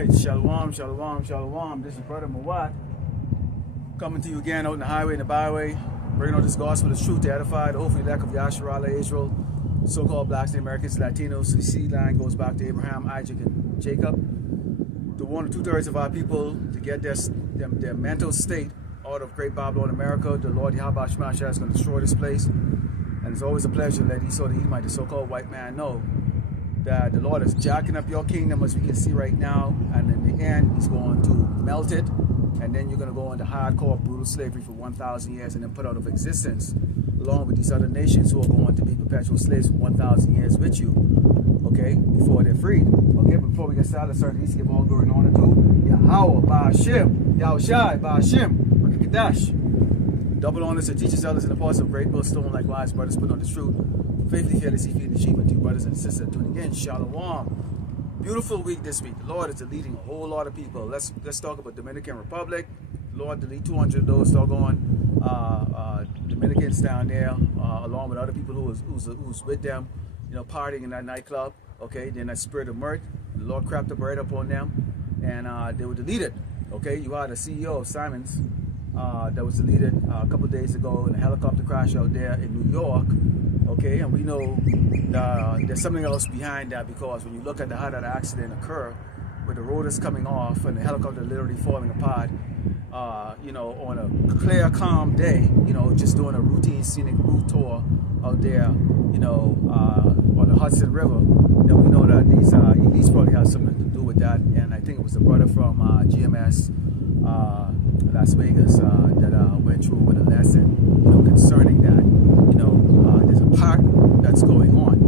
Alright, shalom, shalom, shalom. This is Brother Mawat coming to you again out in the highway and the byway, bringing out this gospel of truth to edify the hopefully elect of Yasharala, Israel, so-called blacks, the Americans, Latinos. The seed line goes back to Abraham, Isaac, and Jacob. To 1 or 2/3 of our people to get their mental state out of Great Babylon, America. The Lord Yahweh Shemashah is going to destroy this place. And it's always a pleasure to let Esau the Edomite, the so-called white man, know that the Lord is jacking up your kingdom, as we can see right now, and in the end he's going to melt it, and then you're going to go into hardcore brutal slavery for 1,000 years and then put out of existence along with these other nations who are going to be perpetual slaves for 1,000 years with you, okay, before they're freed. Okay, but before we get started, let's certainly give all glory and honor to Yahweh, Ba'ashem, Yahushai, Ba'ashem, Kadash. Double honors to teachers, elders, and apostles of great millstone, likewise brothers put on the truth, faithfully, fearlessly feeding the sheep, and to brothers and sisters tuning in. Shalom. Beautiful week this week. The Lord is deleting a whole lot of people. Let's talk about Dominican Republic. The Lord delete 200 of those doggone Dominicans down there, along with other people who's with them, you know, partying in that nightclub. Okay, then that spirit of mirth, the Lord crapped up right up on them, and they were deleted. Okay, you had a CEO of Simon's that was deleted a couple of days ago in a helicopter crash out there in New York. Okay, and we know there's something else behind that, because when you look at how that accident occurred, with the rotors coming off and the helicopter literally falling apart, you know, on a clear, calm day, you know, just doing a routine scenic route tour out there, you know, on the Hudson River, then we know that these elites probably have something to do with that. And I think it was the brother from GMS Las Vegas that went through with a lesson, you know, concerning that. You know, there's a part that's going on.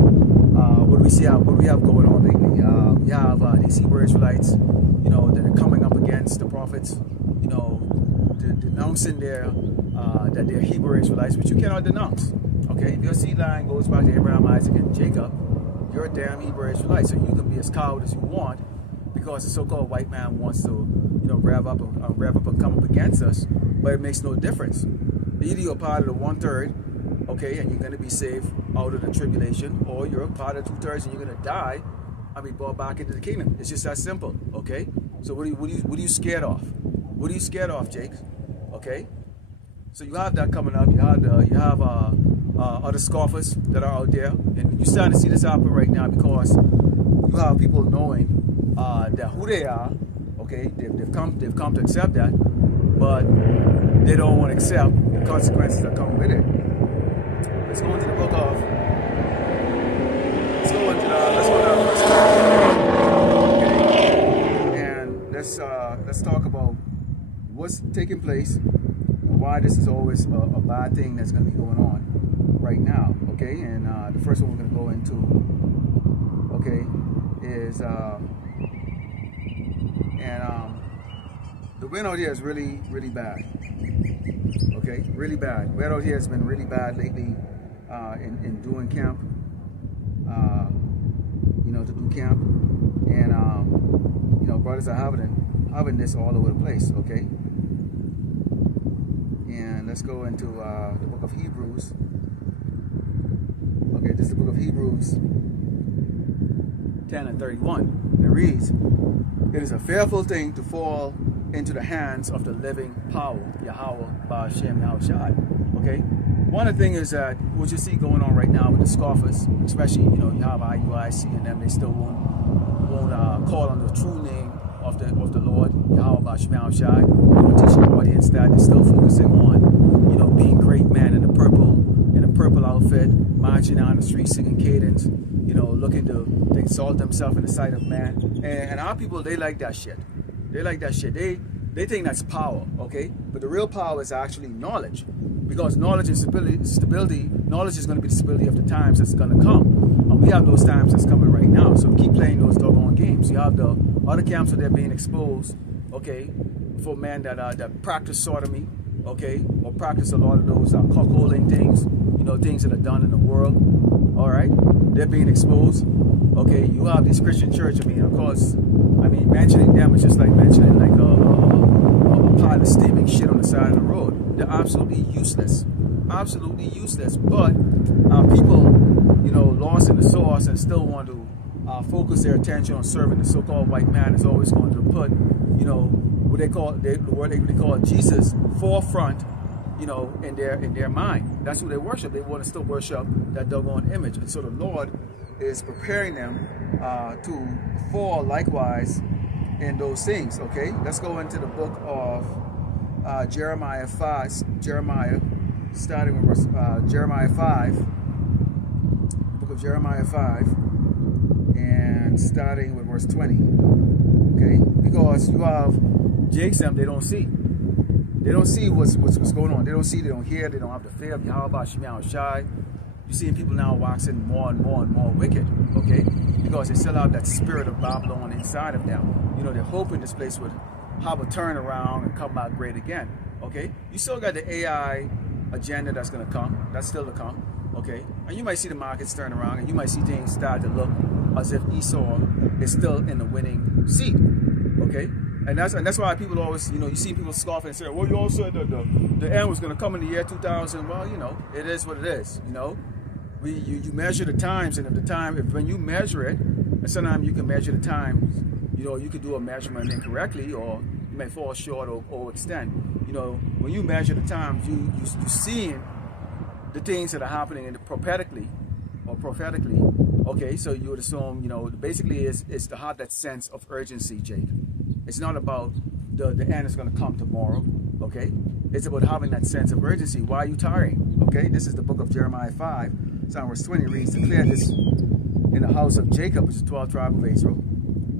What do we see? What do we have going on lately? We have these Hebrew Israelites, you know, that are coming up against the prophets, you know, denouncing that they're Hebrew Israelites, which you cannot denounce. Okay, if your seed line goes back to Abraham, Isaac, and Jacob, you're a damn Hebrew Israelite. So you can be as coward as you want, because the so-called white man wants to, you know, rev up and come up against us, but it makes no difference. Either you're part of the 1/3, okay, and you're going to be saved out of the tribulation, or you're a part of 2/3 and you're going to die and be brought back into the kingdom. It's just that simple. Okay, so what are you scared of? What are you scared of, Jake? Okay, so you have that coming up. You have other scoffers that are out there, and you're starting to see this happen right now, because you have people knowing that who they are. Okay, they've come to accept that, but they don't want to accept the consequences that come with it. Let's go into the book of. Let's go into the first chapter. Okay, and let's talk about what's taking place and why this is always a bad thing that's going to be going on right now. Okay, and the first one we're going to go into, okay, is the wind out here is really, really bad. Okay, really bad. Wind out here has been really bad lately in doing camp. You know, to do camp, and you know, brothers are having this all over the place. Okay, and let's go into the book of Hebrews. Okay, this is the book of Hebrews 10 and 31. It reads, "It is a fearful thing to fall into the hands of the living power, Yahweh, Ba'ashem, Yahushai." Okay? One of the things is that what you see going on right now with the scoffers, especially, you know, you have IUIC and them, they still won't call on the true name of the Lord, Yahweh, Ba'ashem, Yahushai. They won't teach the audience that. They're still focusing on, you know, being great men in a purple outfit, marching down the street singing cadence, you know, looking to exalt themselves in the sight of man. And our people, they like that shit. They like that shit. They think that's power, okay? But the real power is actually knowledge. Because knowledge and stability, knowledge is going to be the stability of the times that's going to come. And we have those times that's coming right now. So keep playing those doggone games. You have the other camps where they're being exposed, okay, for men that practice sodomy, okay, or practice a lot of those cuckolding things, you know, things that are done in the world, all right? They're being exposed. Okay, you have this Christian church. I mean, of course, I mean, mentioning them is just like mentioning like a pile of steaming shit on the side of the road. They're absolutely useless, absolutely useless. But people, you know, lost in the sauce and still want to focus their attention on serving the so-called white man is always going to put, you know, what they call Jesus forefront, you know, in their mind. That's who they worship. They want to still worship that doggone image, and so the Lord is preparing them to fall likewise in those things. Okay, let's go into the book of Jeremiah 5. Jeremiah, starting with verse Jeremiah 5. Book of Jeremiah 5, and starting with verse 20. Okay, because you have Jacob, they don't see. They don't see what's going on. They don't see, they don't hear, they don't have the fear of Yahweh Shemiah Shai. You're seeing people now waxing more and more and more wicked, okay? Because they still have that spirit of Babylon inside of them. You know, they're hoping this place would have a turnaround and come back great again, okay? You still got the AI agenda that's going to come. That's still to come, okay? And you might see the markets turn around, and you might see things start to look as if Esau is still in the winning seat, okay? And that's why people always, you know, you see people scoffing and say, well, you all said that the end was going to come in the year 2000. Well, you know, it is what it is, you know. You measure the times, and when you measure it, and sometimes you can measure the times, you know, you could do a measurement incorrectly, or you may fall short or extend. You know, when you measure the times, you seeing the things that are happening prophetically, okay, so you would assume, you know, basically it's to have that sense of urgency, Jake. It's not about the end is going to come tomorrow, okay? It's about having that sense of urgency. Why are you tiring? Okay, this is the book of Jeremiah 5. Psalm verse 20 reads, declare this in the house of Jacob, which is the 12th tribe of Israel,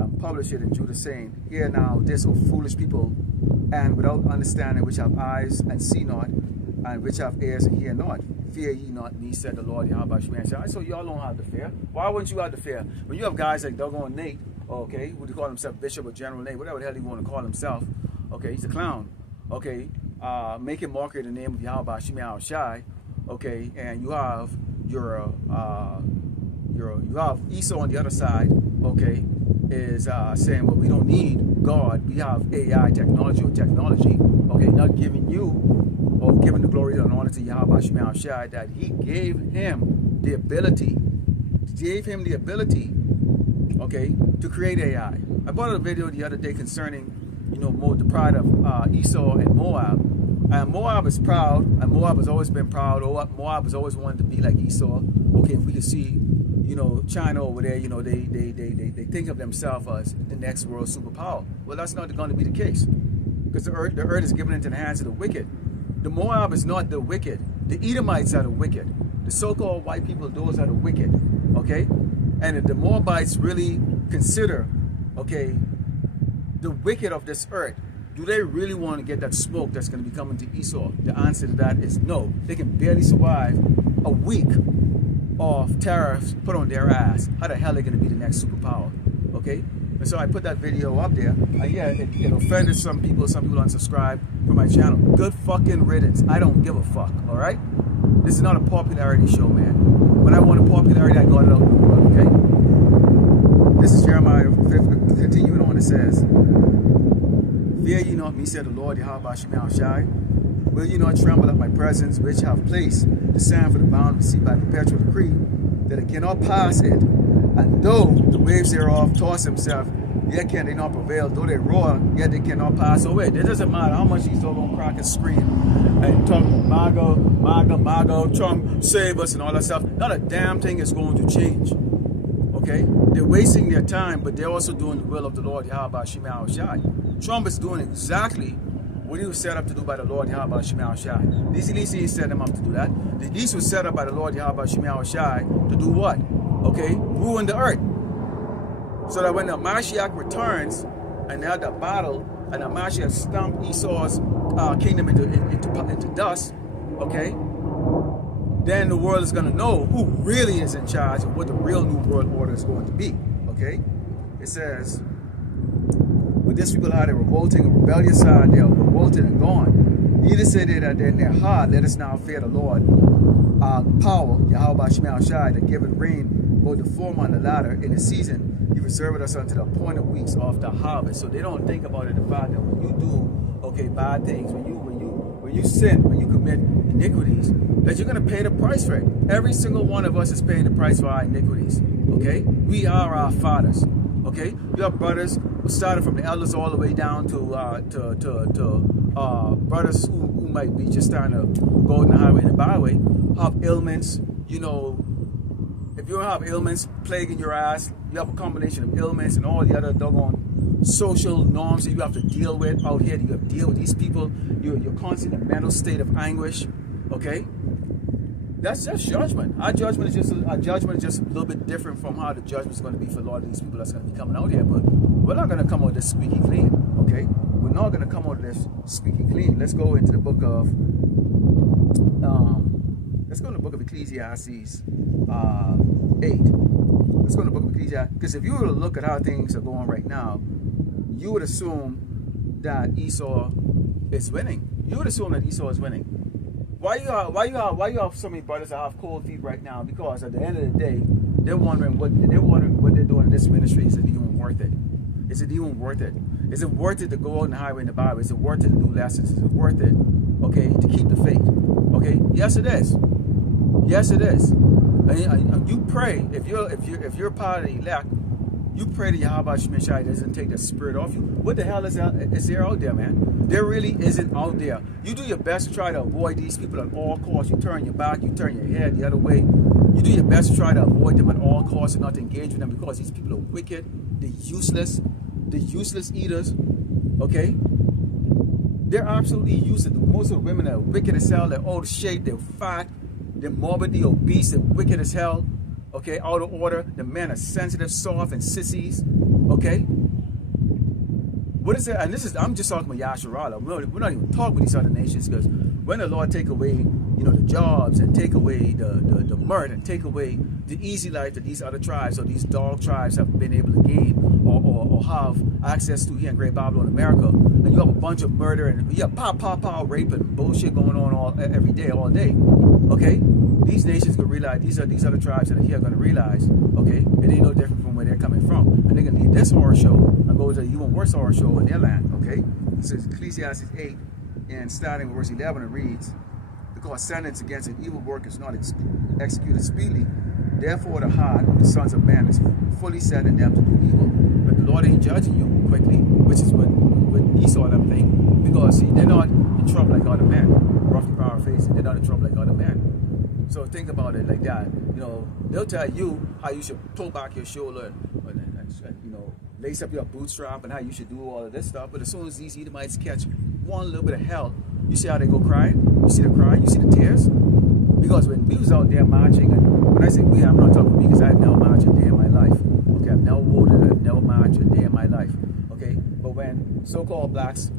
and publish it in Judah, saying, hear now this, O foolish people, and without understanding, which have eyes and see not, and which have ears and hear not. Fear ye not me, said the Lord Yahweh Shemiah. So y'all don't have to fear. Why wouldn't you have to fear? When you have guys like doggone Nate, okay, who they call himself Bishop or General Nate, whatever the hell he want to call himself, okay, he's a clown, okay, making mockery of the name of Yahweh Shemiah Shai, okay, and you have you have Esau on the other side, okay, is saying, well, we don't need God, we have AI technology, okay, not giving you or giving the glory and honor to Yahweh Shemiah Shai, that he gave him the ability, okay, to create AI. I brought out a video the other day concerning, you know, the pride of Esau and Moab. And Moab is proud, and Moab has always been proud. Moab has always wanted to be like Esau. Okay, if we could see, you know, China over there, you know, they think of themselves as the next world superpower. Well, that's not going to be the case, because the earth is given into the hands of the wicked. The Moab is not the wicked. The Edomites are the wicked. The so-called white people, those are the wicked. Okay, and if the Moabites really consider, okay, the wicked of this earth, do they really want to get that smoke that's going to be coming to Esau? The answer to that is no. They can barely survive a week of tariffs put on their ass. How the hell are they going to be the next superpower? Okay? And so I put that video up there. And yeah, it offended some people. Some people unsubscribed from my channel. Good fucking riddance. I don't give a fuck. All right? This is not a popularity show, man. When I wanted popularity, I got it out in the world. Okay? This is Jeremiah 5, continuing on. It says, fear ye not me, said the Lord Yahweh Shemiah Shai. Will ye not tremble at my presence, which have placed the sand for the bound of the sea by perpetual decree, that it cannot pass it? And though the waves thereof toss themselves, yet can they not prevail. Though they roar, yet they cannot pass away. It doesn't matter how much these all gonna crack and scream and talk MAGA, Trump, save us and all that stuff. Not a damn thing is going to change. Okay? They're wasting their time, but they're also doing the will of the Lord Yahweh Shemiah Shai. Trump is doing exactly what he was set up to do by the Lord Yahweh Shemiah Shai. These elites set him up to do that. These were set up by the Lord Yahweh Shemiah Shai to do what? Okay? Ruin the earth. So that when the Mashiach returns, and they have that battle, and the Mashiach stomped Esau's kingdom into dust, okay? Then the world is going to know who really is in charge and what the real new world order is going to be, okay? It says, with this people are the revolting and rebellious side, they are revolted and gone. Neither say they that in their heart, let us now fear the Lord, our power, Yahweh Shemiah Shai, that giveth rain both the former and the latter in the season. He reserved us unto the appointed weeks of the harvest. So they don't think about it, the fact that when you do, okay, bad things, when you when you sin, when you commit iniquities, that you're going to pay the price for it. Every single one of us is paying the price for our iniquities. Okay? We are our fathers. Okay? You have brothers who started from the elders all the way down to brothers who might be just starting to go on the highway and the byway, have ailments, you know. If you have ailments plaguing your ass, you have a combination of ailments and all the other doggone social norms that you have to deal with out here. You have to deal with these people. You're constantly in a mental state of anguish. Okay? That's just judgment. Our judgment is just a little bit different from how the judgment is going to be for a lot of these people that's going to be coming out here. But we're not going to come out of this squeaky clean. Okay? We're not going to come out of this squeaky clean. Let's go into the book of Ecclesiastes 8. Let's go to the book of Ecclesiastes. Because if you were to look at how things are going right now, you would assume that Esau is winning. You would assume that Esau is winning. Why you have so many brothers that have cold feet right now? Because at the end of the day, they're wondering what they're doing in this ministry. Is it even worth it? Is it even worth it? Is it worth it to go out in the highway in the Bible? Is it worth it to do lessons? Is it worth it, okay, to keep the faith? Okay, yes it is. Yes it is. And you pray, if you're part of the elect, you pray to Yahweh Shemeshai doesn't take the spirit off you. What the hell is there out there, man? There really isn't out there. You do your best to try to avoid these people at all costs. You turn your back, you turn your head the other way. You do your best to try to avoid them at all costs and not to engage with them because these people are wicked, they're useless eaters, okay? They're absolutely useless. Most of the women are wicked as hell, they're out of shape, they're fat, they're morbidly obese, they're wicked as hell, okay, out of order. The men are sensitive, soft, and sissies, okay? What is it? And this is, I'm just talking about Yasharala. We're not even talking about these other nations, because when the Lord take away, you know, the jobs and take away the mirth and take away the easy life that these other tribes or these dog tribes have been able to gain or have access to here in Great Babylon, America, and you have a bunch of murder and you have pow, rape and bullshit going on every day, all day, okay? These nations gonna realize, these other tribes that are here are gonna realize, okay, it ain't no different from where they're coming from. And they're gonna need this horror show and go to an even worse horror show in their land, okay? This is Ecclesiastes 8, and starting with verse 11, it reads, because sentence against an evil work is not executed speedily, therefore the heart of the sons of man is fully set in them to do evil. But the Lord ain't judging you quickly, which is what Esau and them think, because see, they're not in trouble like other men. Roughly paraphrasing, they're not in trouble like other men. So think about it like that. You know, they'll tell you how you should pull back your shoulder and you know, lace up your bootstrap and how you should do all of this stuff. But as soon as these Edomites catch one little bit of hell, you see how they go crying? You see the crying? You see the tears? Because when we was out there marching, and when I say we, I'm not talking me because I've never marched a day in my life. Okay, I've never voted, I've never marched a day in my life. Okay, but when so-called blacks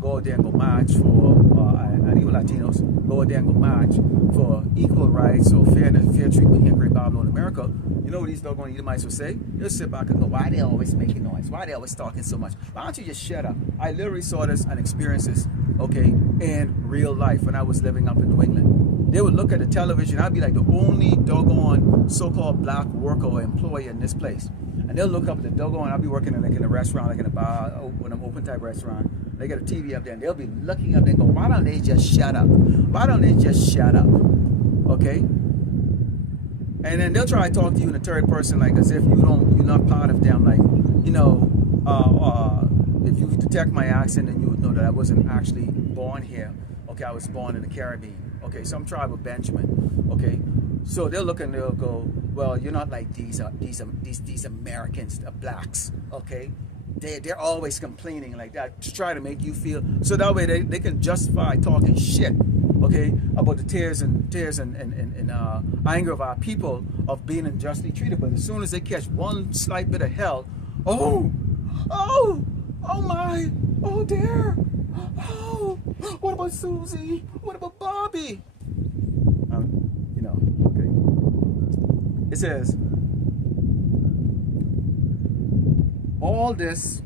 go out there and go march for, and even Latinos, go out there and go march for equal rights or fair treatment here in Great Babylon, America, you know what these doggone Edomites will say? They'll sit back and go, why they always making noise? Why they always talking so much? Why don't you just shut up? I literally saw this and experienced this, okay, in real life when I was living up in New England. They would look at the television, I'd be like the only doggone so-called black worker or employee in this place. And they'll look up at the doggone, I'll be working in a restaurant, like in a bar, when I'm open type restaurant. They got a TV up there and they'll be looking up there and go, why don't they just shut up? Why don't they just shut up? Okay? And then they'll try to talk to you in the third person, like as if you're not part of them. Like, you know, if you detect my accent, then you would know that I wasn't actually born here. Okay, I was born in the Caribbean. Okay, some tribe of Benjamin. Okay, so they'll look and they'll go, well, you're not like these Americans, the blacks. Okay, they're always complaining like that to try to make you feel so that way they can justify talking shit. Okay, about the tears and anger of our people of being unjustly treated. But as soon as they catch one slight bit of hell, oh my, oh dear, oh, what about Susie? What about Bobby? You know, okay. It says, all this,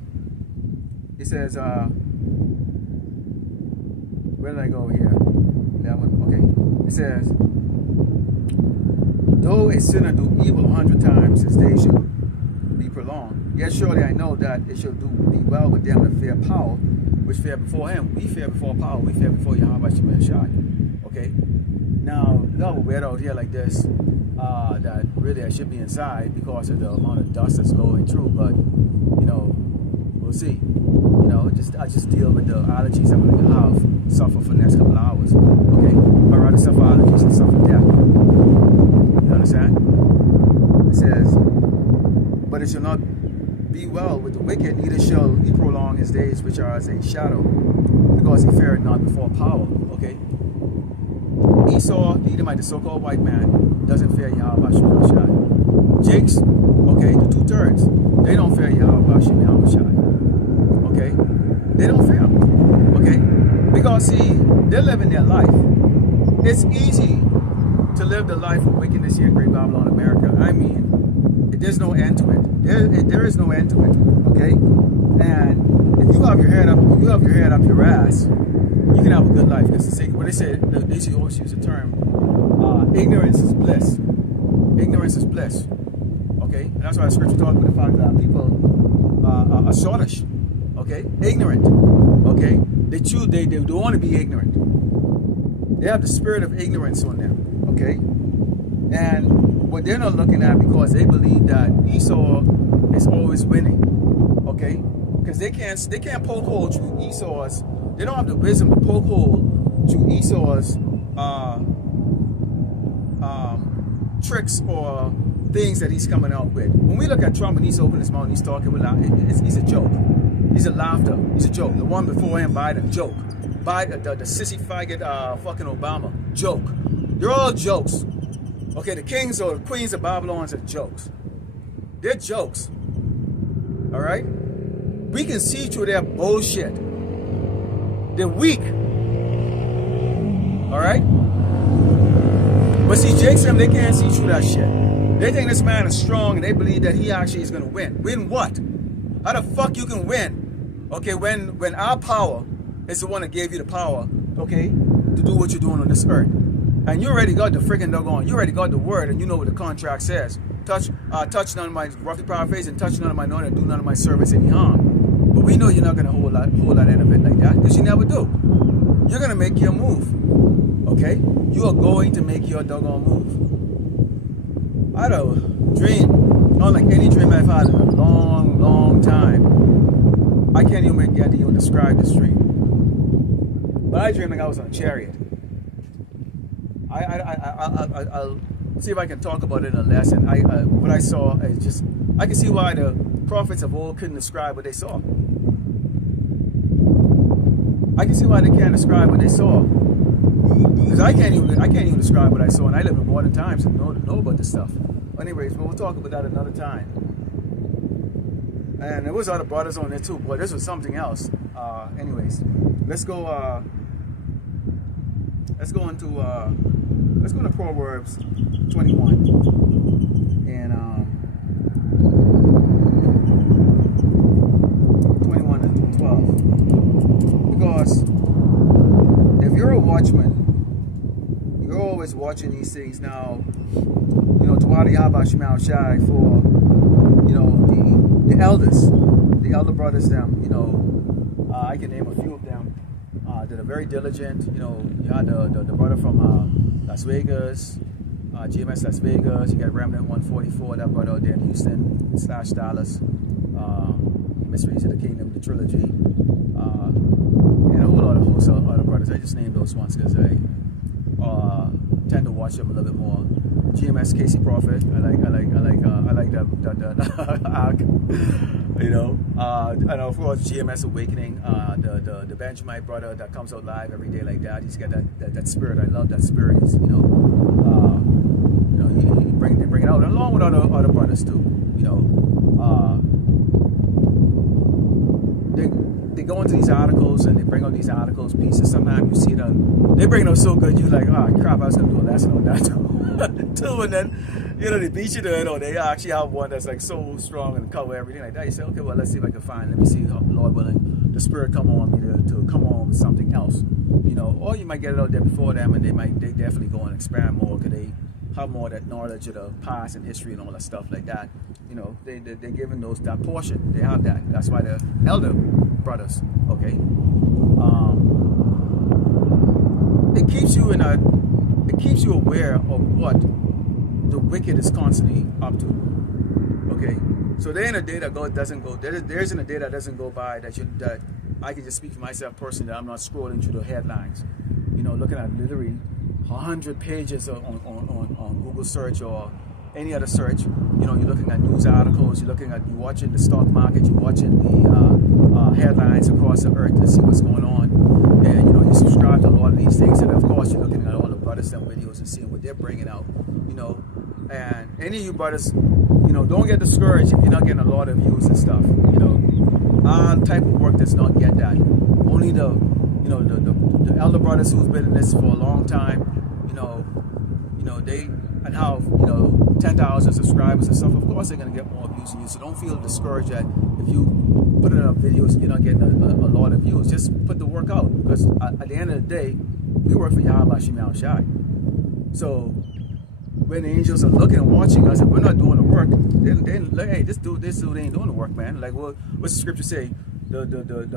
it says, where did I go here? That one, okay. It says, though a sinner do evil 100 times, his day be prolonged. Yet surely I know that it shall be well with them that fear power, which fear before him. We fear before power, we fear before Yahweh Shemel Shai. Okay? Now, you have a weird out here like this, that really I should be inside because of the amount of dust that's going through, but, you know, we'll see. You know, I just deal with the allergies I'm going to have, suffer for the next couple of hours. Okay? I'd rather suffer allergies than suffer death. You understand? It says, but it shall not be well with the wicked, neither shall he prolong his days which are as a shadow, because he feared not before power. Okay? Esau, the Edomite, the so-called white man, doesn't fear Yahweh Shemel Shai. Jakes, okay, the 2/3, they don't fear Yahweh Shemel Shai. Okay? They don't fear him. Okay? Because see, they're living their life. It's easy to live the life of wickedness here in Great Babylon, America. I mean, there's no end to it. There is no end to it. Okay? And if you have your head up, your ass, you can have a good life. Because when they say, they always use the term, ignorance is bliss. Ignorance is bliss. Okay? And that's why the scripture talks about the fact that people are shortish. Okay? Ignorant. Okay? They don't want to be ignorant. They have the spirit of ignorance on them. Okay? And what they're not looking at, because they believe that Esau is always winning. Okay? Because they can't poke holes through Esau's. They don't have the wisdom to poke hole to Esau's tricks or things that he's coming out with. When we look at Trump and he's opening his mouth and he's talking, he's a joke. He's a laughter. He's a joke. The one before him, Biden, joke. Biden, the sissy faggot fucking Obama, joke. They're all jokes. Okay, the kings or the queens of Babylon are jokes. They're jokes. All right? We can see through their bullshit. They're weak. All right? But see, Jake said they can't see through that shit. They think this man is strong and they believe that he actually is going to win. Win what? How the fuck you can win? Okay, when our power is the one that gave you the power, okay, to do what you're doing on this earth. And you already got the freaking doggone, you already got the word and you know what the contract says. Touch none of my, roughly paraphrasing, touch none of my anointing, do none of my service any harm. But we know you're not going to hold that end of it like that, because you never do. You're going to make your move. Okay? You are going to make your doggone move. I had a dream, unlike any dream I've had in a long, long time. I can't even describe this dream. But I dreamed like I was on a chariot. I'll see if I can talk about it in a lesson. What I saw is just, I can see why the prophets of old couldn't describe what they saw. I can see why they can't describe what they saw. Because I can't even describe what I saw, and I live in modern times and know about this stuff. Anyways, we'll talk about that another time. And there was other brothers on there too, but this was something else. Anyways, let's go into Proverbs 21 and 21 and 12. Because if you're a watchman, you're always watching these things. Now, you know, Tawadi Yahweh Shemel Shai for, you know, the elders, the elder brothers, them, you know, I can name a few of them that are very diligent. You know, you had the brother from Las Vegas, GMS Las Vegas. You got Remnant 144, that brother out there in Houston, / Dallas, Mysteries of the Kingdom, the trilogy, and a whole lot of other brothers. I just named those ones because I tend to watch them a little bit more. GMS Casey Prophet, I like that arc, you know. And of course GMS Awakening, the Benjamite brother that comes out live every day like that. He's got that spirit. I love that spirit. He's, you know, they bring it out, and along with other brothers too. You know, they go into these articles and they bring out these articles pieces. Sometimes you see them, they bring it out so good, you like, oh crap, I was gonna do a lesson on that too. And then, you know, they beat you to it, or they actually have one that's like so strong and cover everything like that. You say, okay, well, let's see if I can find, let me see, Lord willing, the Spirit come on me to come on with something else, you know. Or you might get it out there before them, and they definitely go and expand more because they have more of that knowledge of the past and history and all that stuff like that. You know, they're given that portion. They have that. That's why they're elder brothers. Okay. It keeps you aware of what the wicked is constantly up to. Okay. So there ain't a day that there isn't a day that doesn't go by that I can just speak for myself personally, that I'm not scrolling through the headlines, you know, looking at literally 100 pages on Google search or any other search. You know, you're looking at news articles, you're watching the stock market, you're watching the headlines across the earth to see what's going on. And, you know, you subscribe to a lot of these things, and of course you're looking at all the brothers and videos and seeing what they're bringing out, you know. And any of you brothers, you know, don't get discouraged if you're not getting a lot of views and stuff. You know, our type of work does not get that. Only the elder brothers who've been in this for a long time, you know, they and have 10,000 subscribers and stuff. Of course, they're gonna get more views than you. So don't feel discouraged that if you put it up videos and you're not getting a lot of views. Just put the work out, because at the end of the day, we work for Yahweh Shemel Shai. So when the angels are looking and watching us, if we're not doing the work, then like, hey, this dude ain't doing the work, man. Like, what's the scripture say? The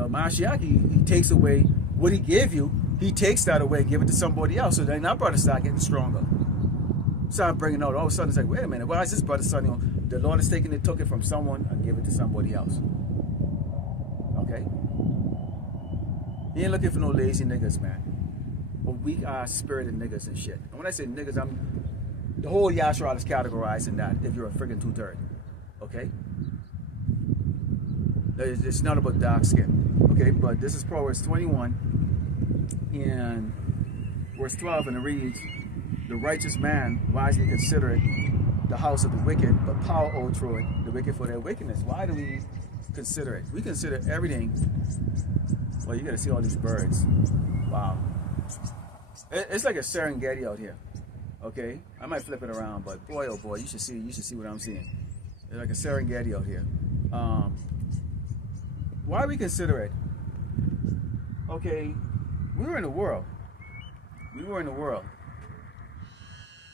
Mashiach, he takes away what he gave you. He takes that away, give it to somebody else. So then our brother start getting stronger. Start bringing out. All of a sudden, it's like, wait a minute, why is this brother son? The Lord is took it from someone and give it to somebody else. Okay. He ain't looking for no lazy niggas, man. But we are spirited niggas and shit. And when I say niggas, the whole Yashral is categorized in that, if you're a friggin' two-third. Okay? It's not about dark skin. Okay, but this is Proverbs 21 and verse 12, and it reads, "The righteous man wisely considereth the house of the wicked, but power overthroweth the wicked for their wickedness." Why do we consider it? We consider everything. Well, you gotta see all these birds. Wow. It's like a Serengeti out here. Okay, I might flip it around, but boy, oh boy, you should see what I'm seeing. It's like a Serengeti out here. Why we consider it? Okay, we were in the world.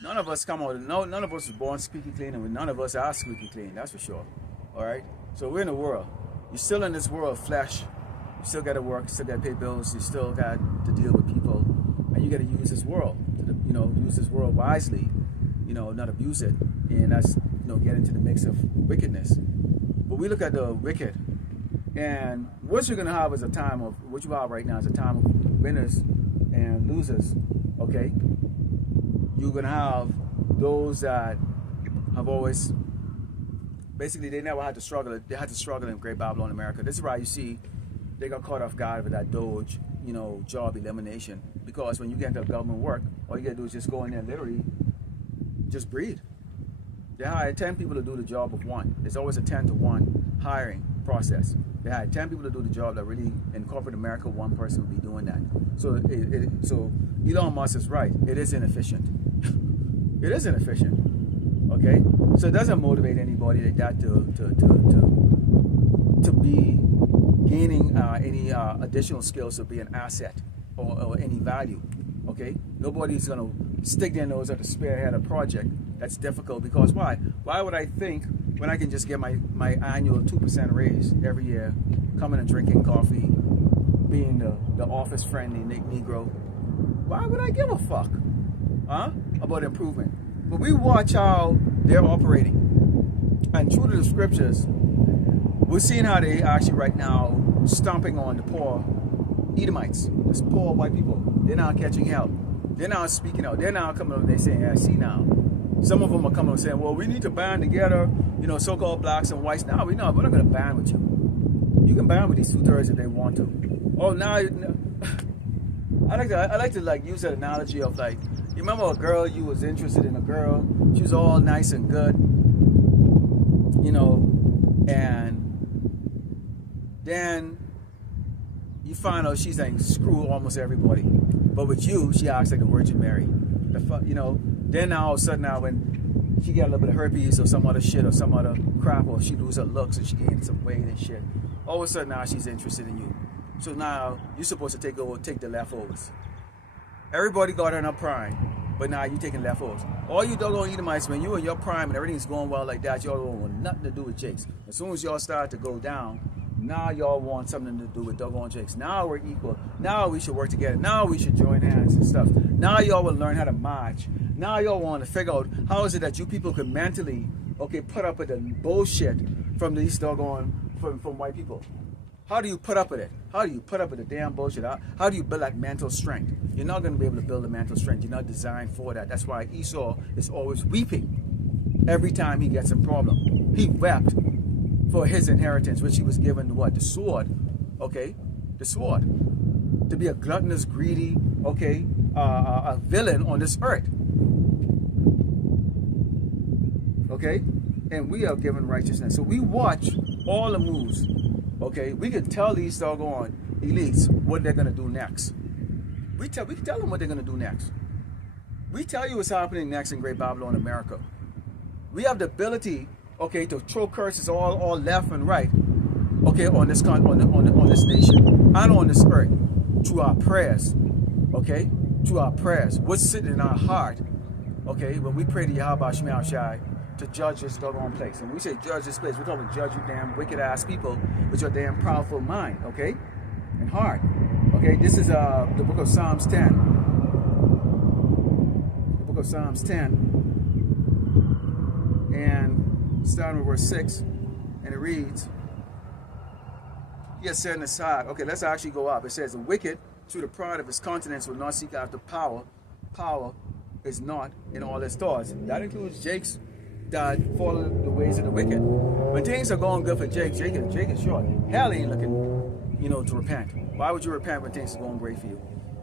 None of us come out. None of us was born squeaky clean, and none of us are squeaky clean. That's for sure. All right. So we're in the world. You're still in this world of flesh. You still got to work. You still got to pay bills. You still got to deal with people, and you got to use this world. Use this world wisely. Not abuse it, and that's get into the mix of wickedness. But we look at the wicked, and what you're gonna have is a time of what you have right now is a time of winners and losers. Okay. You're gonna have those that have always, basically, they never had to struggle. They had to struggle in Great Babylon, America. This is why you see they got caught off guard with that Doge, job elimination. Because when you get into government work, all you gotta do is just go in there and literally just breathe. They hired 10 people to do the job of one. It's always a 10 to 1 hiring process. They hired 10 people to do the job that really, in corporate America, one person would be doing that. So, so Elon Musk is right. It is inefficient. It is inefficient. Okay, so it doesn't motivate anybody like that to be gaining any additional skills to be an asset or any value. Okay, nobody's gonna stick their nose at the spearhead a project that's difficult, because why? Why would I think when I can just get my annual 2% raise every year, coming and drinking coffee, being the office friendly Negro? Why would I give a fuck, about improvement? But we watch how they're operating, and true to the scriptures, we're seeing how they actually right now stomping on the poor Edomites, this poor white people. They're now catching hell. They're now speaking out. They're now coming up and they're saying, yeah, see now. Some of them are coming up and saying, well, we need to band together, so-called blacks and whites. No, we're not going to band with you. You can band with these two-thirds if they want to. Oh, now, I like to use that analogy of, like, you remember a girl, you was interested in a girl, she was all nice and good, and then you find out she's like screw almost everybody. But with you, she acts like the Virgin Mary. Then now all of a sudden, now when she got a little bit of herpes or some other shit or some other crap, or she lose her looks and she gained some weight and shit, all of a sudden now she's interested in you. So now you're supposed to take the leftovers. Everybody got her in her prime. but now you taking leftovers. All you doggone Edomites, when you in your prime and everything's going well like that, y'all don't want nothing to do with Jakes. As soon as y'all start to go down, now y'all want something to do with doggone Jakes. Now we're equal. Now we should work together. Now we should join hands and stuff. Now y'all will learn how to march. Now y'all want to figure out how is it that you people can mentally, okay, put up with the bullshit from these doggone, from white people. How do you put up with it? How do you put up with the damn bullshit? How do you build that mental strength? You're not going to be able to build a mental strength. You're not designed for that. That's why Esau is always weeping every time he gets a problem. He wept for his inheritance, which he was given what? The sword. Okay? The sword. To be a gluttonous, greedy, okay, a villain on this earth. Okay? And we are given righteousness. So we watch all the moves. Okay, we can tell these doggone elites what they're gonna do next. We can tell them what they're gonna do next. We tell you what's happening next in Great Babylon, America. We have the ability, okay, to throw curses all left and right, okay, on this on this nation and on this earth through our prayers, okay, through our prayers. What's sitting in our heart, okay, when we pray to Yahweh Shema Shai to judge this doggone place. And when we say judge this place, we're talking about judge you damn wicked ass people with your damn proudful mind, okay? And heart. Okay, this is the book of Psalms 10. The book of Psalms 10. And starting with verse 6, and it reads, he has set aside. Okay, let's actually go up. It says, the wicked, through the pride of his countenance, will not seek after power. Power is not in all his thoughts. That includes Jake's that follow the ways of the wicked. When things are going good for Jake is short. Hell ain't looking, you know, to repent. Why would you repent when things are going great for you?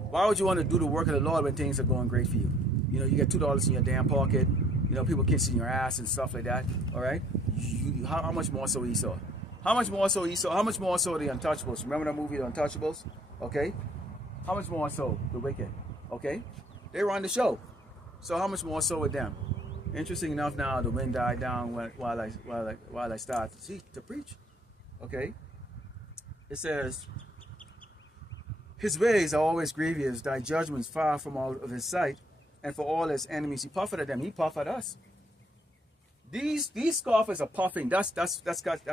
Why would you want to do the work of the Lord when things are going great for you? You know, you get $2 in your damn pocket. You know, people kissing your ass and stuff like that. All right. How much more so Esau? How much more so Esau? How much more so the Untouchables? Remember that movie, The Untouchables? Okay. How much more so the wicked? Okay. They run the show. So how much more so with them? Interesting enough, now the wind died down while I start to preach. Okay, it says, his ways are always grievous, thy judgments far from all of his sight, and for all his enemies he puffed at them. He puffed at us. These scoffers are puffing. That's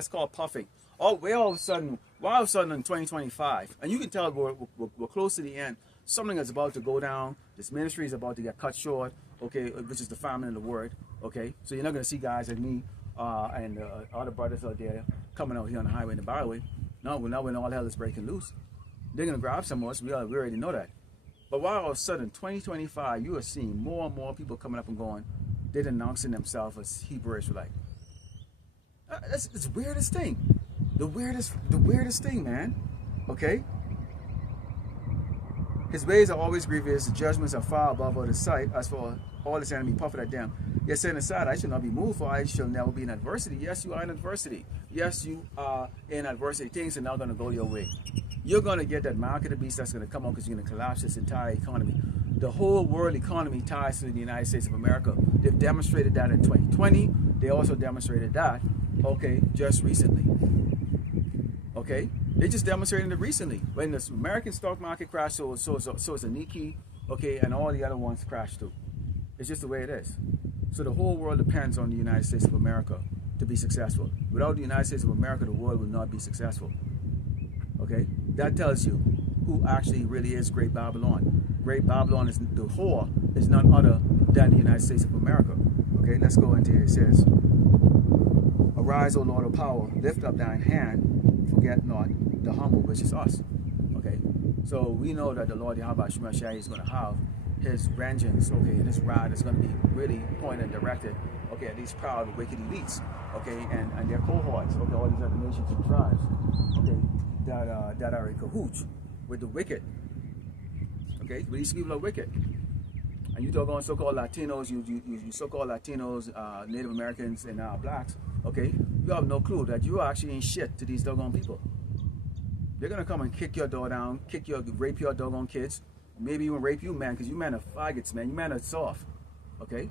called puffing. Why all of a sudden in 2025, and you can tell we're close to the end. Something is about to go down. This ministry is about to get cut short, okay, which is the famine of the word, okay? So you're not going to see guys like me and other brothers out there coming out here on the highway and the byway. No, when all hell is breaking loose. They're going to grab some of us. We already know that. But why all of a sudden, 2025, you are seeing more and more people coming up and going, they're denouncing themselves as Hebrew Israelite. It's the weirdest thing. The weirdest thing, man, okay? His ways are always grievous, the judgments are far above all his sight. As for all his enemy, puffing at them. Yet saying aside, I shall not be moved, for I shall never be in adversity. Yes, you are in adversity. Yes, you are in adversity. Things are not going to go your way. You're going to get that mark of the beast that's going to come up because you're going to collapse this entire economy. The whole world economy ties to the United States of America. They've demonstrated that in 2020. They also demonstrated that, okay, just recently. Okay? They just demonstrated it recently. When the American stock market crashed, so is the Nikkei, okay, and all the other ones crashed too. It's just the way it is. So the whole world depends on the United States of America to be successful. Without the United States of America, the world will not be successful. Okay? That tells you who actually really is Great Babylon. Great Babylon is the whore is none other than the United States of America. Okay, let's go into it. It says, arise, O Lord of power, lift up thine hand, forget not the humble, which is us. Okay, so we know that the Lord Yahweh Shema Shai is going to have his vengeance, okay, and his rod is going to be really pointed and directed, okay, at these proud, wicked elites, okay, and their cohorts, okay, all these other nations and tribes, okay, that are in cahoots with the wicked, okay, but these people are wicked. And you talk on so-called Latinos, you so-called Latinos, Native Americans, and blacks, okay, you have no clue that you actually ain't shit to these doggone people. They're going to come and kick your door down, rape your doggone kids, maybe even rape you, man, because you men are faggots, man. You men are soft, okay?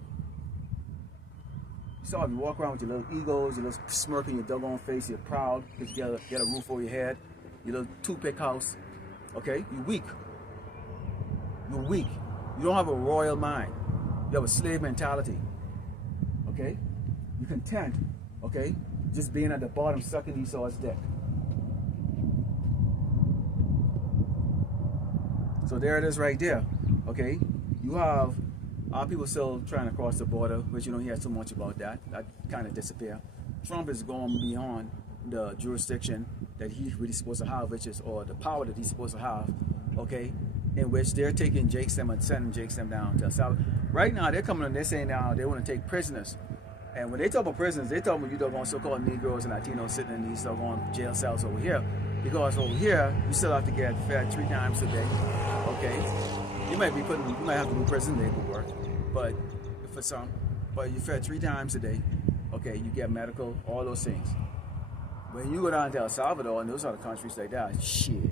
So if you walk around with your little egos, your little smirk in your doggone face, you're proud because you get a roof over your head, your little toothpick house, okay? You're weak. You're weak. You don't have a royal mind. You have a slave mentality. Okay? You're content, okay, just being at the bottom sucking Esau's dick. So there it is right there. Okay? You have our people still trying to cross the border, which you don't hear so much about that. That kind of disappear. Trump is going beyond the jurisdiction that he's really supposed to have, which is, or the power that he's supposed to have, okay, in which they're taking Jakes them and sending Jakes them down to El Salvador. Right now, they're coming and they're saying now they want to take prisoners. And when they talk about prisoners, they talk about you doggone so-called Negroes and Latinos sitting in these doggone jail cells over here. Because over here, you still have to get fed 3 times a day, okay? You might have to do prison labor work, but for some, but you're fed 3 times a day, okay? You get medical, all those things. When you go down to El Salvador and those other countries like that, shit.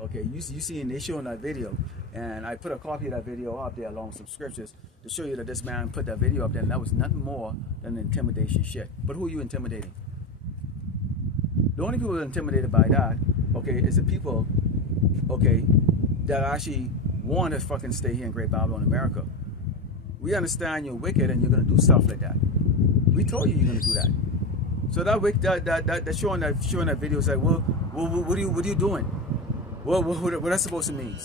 Okay, you see, they showing that video, and I put a copy of that video up there along with some scriptures to show you that this man put that video up there, and that was nothing more than intimidation shit. But who are you intimidating? The only people that are intimidated by that, okay, is the people, okay, that actually want to fucking stay here in Great Babylon, America. We understand you're wicked and you're gonna do stuff like that. We told you you're gonna do that. So that showing that video is like, well, what are you doing? What that's supposed to mean?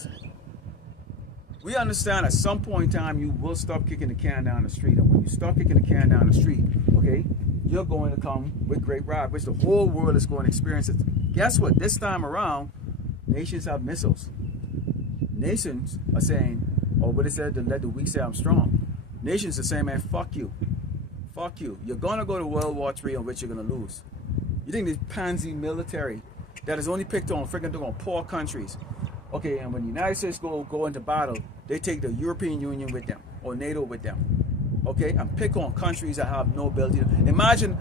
We understand at some point in time you will stop kicking the can down the street, and when you stop kicking the can down the street, okay, you're going to come with great wrath, which the whole world is going to experience it. Guess what? This time around, nations have missiles. Nations are saying, oh, what it said to let the weak say I'm strong. Nations are saying, man, fuck you. Fuck you. You're going to go to World War III on which you're going to lose. You think this pansy military that is only picked on freaking poor countries. Okay, and when the United States go into battle, they take the European Union with them, or NATO with them. Okay, and pick on countries that have no ability. Imagine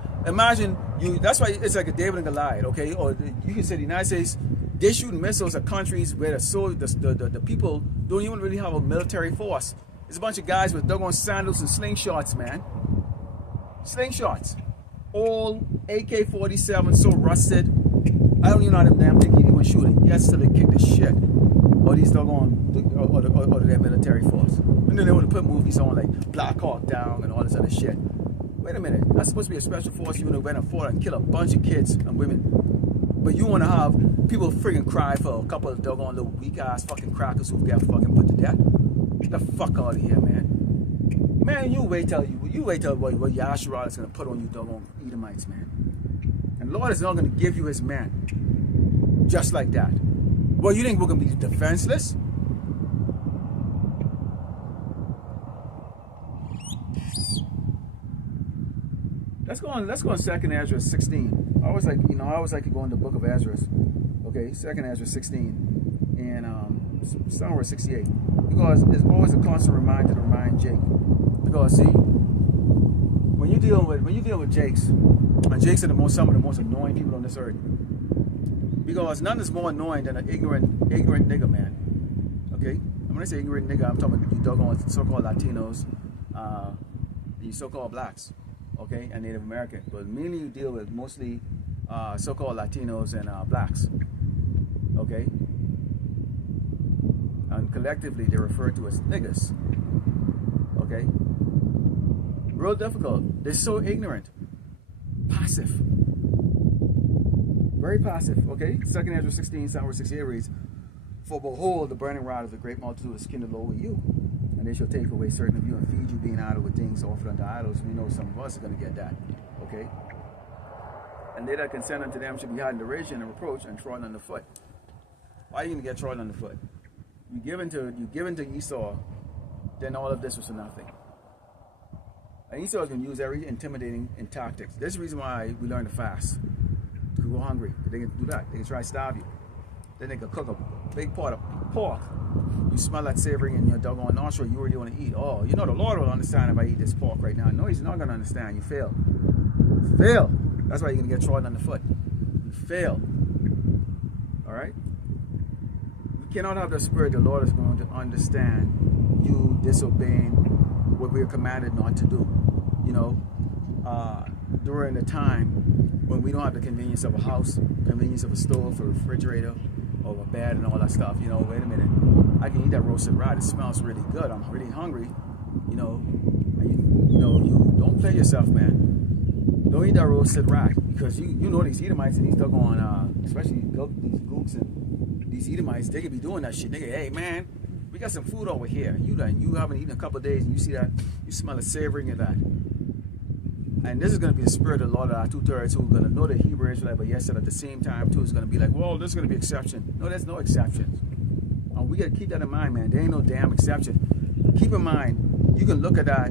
you, that's why it's like a David and Goliath, okay? Or you can say the United States, they shoot missiles at countries where the people don't even really have a military force. It's a bunch of guys with doggone sandals and slingshots, man. Slingshots. All AK-47 so rusted. I don't even know how them damn thing even shooting. Yes, so they kick the shit. Or these doggone, or their military force. And then they want to put movies on like Black Hawk Down and all this other shit. Wait a minute. That's supposed to be a special force. You went and fought and kill a bunch of kids and women. But you want to have people friggin' cry for a couple of doggone little weak ass fucking crackers who get fucking put to death. Get the fuck out of here, man. Man, you wait till what Yahshua is gonna put on you doggone Edomites, man. And Lord is not gonna give you his man. Just like that. Well, you think we're gonna be defenseless? Let's go on 2nd Ezra 16. I always like to go in the book of Ezra. Okay, 2nd Ezra 16 and somewhere 68. Because it's always a constant reminder to remind Jake. Because see, when you deal with Jakes, and Jakes are some of the most annoying people on this earth. Because none is more annoying than an ignorant nigga, man. Okay? And when I say ignorant nigga, I'm talking about you doggone so-called Latinos, you so-called blacks, okay, and Native American. But mainly you deal with mostly so-called Latinos and blacks, okay? And collectively they're referred to as niggas, okay? Real difficult. They're so ignorant. Passive. Very passive, okay? 2nd Ezra 16, somewhere 68 reads, for behold, the burning rod of the great multitude is kindled over you, and they shall take away certain of you and feed you being idle with things offered unto idols. We know some of us are going to get that, okay? And they that consent unto them should be hiding derision and reproach and trodden underfoot. Why are you going to get trodden underfoot? You give into Esau, then all of this was for nothing. And Esau is going to use every intimidating tactics. This is the reason why we learn to fast. To go hungry. They can do that. They can try to starve you. Then they can cook a big pot of pork. You smell that savory in your doggone nostril. You really want to eat. Oh, you know the Lord will understand if I eat this pork right now. No, he's not going to understand. You fail. You fail. That's why you're going to get trodden underfoot. You fail. All right? We cannot have the spirit the Lord is going to understand you disobeying what we are commanded not to do. You know, during the time when we don't have the convenience of a house, convenience of a stove, a refrigerator, or a bed and all that stuff. You know, wait a minute, I can eat that roasted rat. It smells really good. I'm really hungry. you know, and you don't play yourself, man. Don't eat that roasted rat, because you know these Edomites and these doggone, especially these gooks and these Edomites, they could be doing that shit. They go, hey man, we got some food over here. You haven't eaten a couple of days, and you see that, you smell it savoring of that. And this is going to be the spirit of the Lord of our 2/3 who are going to know the Hebrew Israelite, but yes, at the same time too, it's going to be like, well, there's going to be exception. No, there's no exceptions. We got to keep that in mind, man. There ain't no damn exception. Keep in mind, you can look at that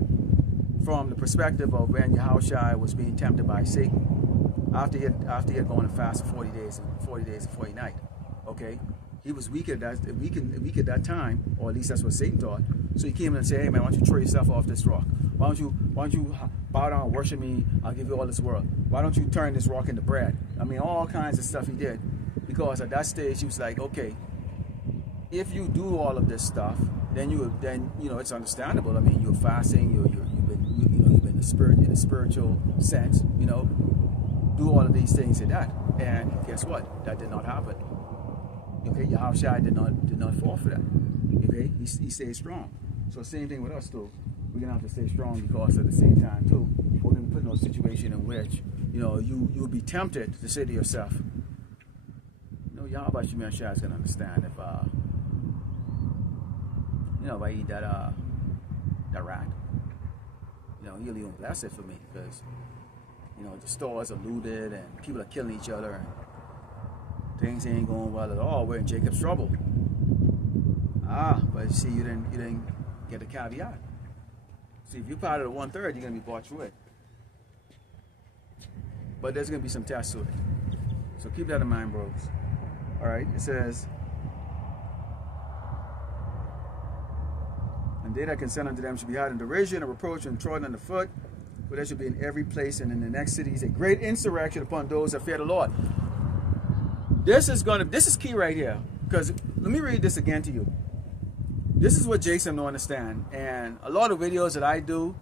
from the perspective of when Yahushua was being tempted by Satan after he had gone and fast for 40 days and 40 nights. Okay, he was weak at that time, or at least that's what Satan thought. So he came in and said, "Hey man, why don't you throw yourself off this rock? Why don't you bow down and worship me? I'll give you all this world. Why don't you turn this rock into bread?" I mean, all kinds of stuff he did, because at that stage he was like, okay, if you do all of this stuff, then it's understandable. I mean, you're fasting, you've been in a spiritual sense, do all of these things and that. And guess what? That did not happen. Okay, Yahushua did not fall for that. Okay, he stayed strong. So same thing with us too. We're gonna have to stay strong, because at the same time too, we're gonna be put in a situation in which you'll be tempted to say to yourself, Yahweh Shemashah is gonna understand if if I eat that rat, he'll even bless it for me, because the stores are looted and people are killing each other and things ain't going well at all. We're in Jacob's trouble. But see, you didn't get the caveat. See, if you're part of the 1/3, you're gonna be bought through it. But there's gonna be some tests to it. So keep that in mind, bros. All right, it says, and they that consent unto them should be held in derision and reproach and trodden under foot, for there should be in every place and in the next cities a great insurrection upon those that fear the Lord. This is key right here, because let me read this again to you. This is what Jason don't understand, and a lot of videos that I do,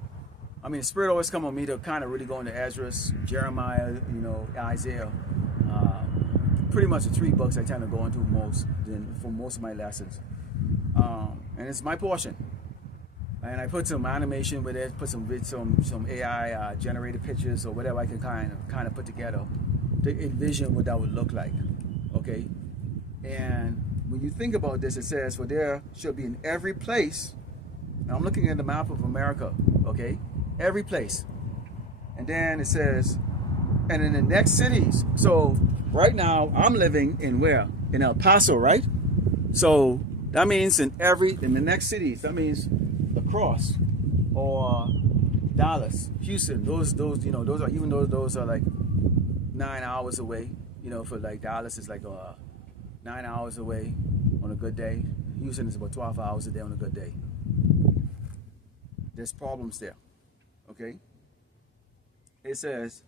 I mean, the Spirit always come on me to kind of really go into Ezra, Jeremiah, Isaiah. Pretty much the 3 books I tend to go into for most of my lessons, and it's my portion. And I put some animation with it, put some AI generated pictures or whatever I can kind of put together to envision what that would look like. Okay, and when you think about this, it says, for there shall be in every place. Now I'm looking at the map of America. Okay, every place, and then it says, and in the next cities. So right now I'm living in where? In El Paso, right? So that means in the next cities. That means La Crosse or Dallas, Houston. Those are, even though those are like 9 hours away. For like Dallas is like 9 hours away on a good day. Houston is about 12 hours a day on a good day. There's problems there. Okay. It says,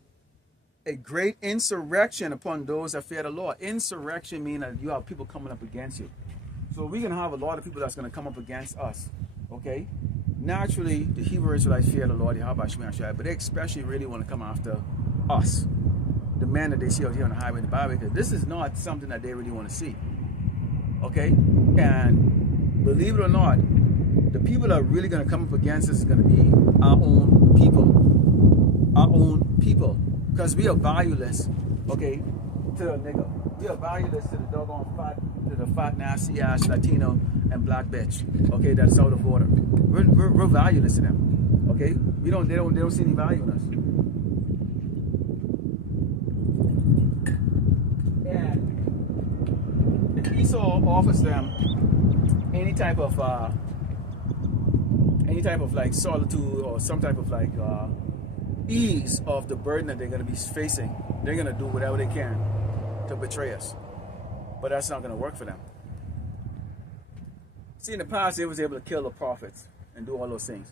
a great insurrection upon those that fear the Lord. Insurrection means that you have people coming up against you. So we're going to have a lot of people that's going to come up against us. Okay? Naturally, the Hebrew Israelites fear the Lord, Yahweh Shemashah, but they especially really want to come after us, the men that they see out here on the highway and the byway, because this is not something that they really want to see. Okay? And believe it or not, the people that are really going to come up against us is going to be our own people. Our own people. Because we are valueless, okay, to the nigga. We are valueless to the doggone fat, nasty ass Latino and black bitch, okay, that's out of order. We're valueless to them, okay? They don't see any value in us. And if Esau offers them any type of like solitude or some type of like ease of the burden that they're going to be facing, they're going to do whatever they can to betray us. But that's not going to work for them. See, in the past, they was able to kill the prophets and do all those things.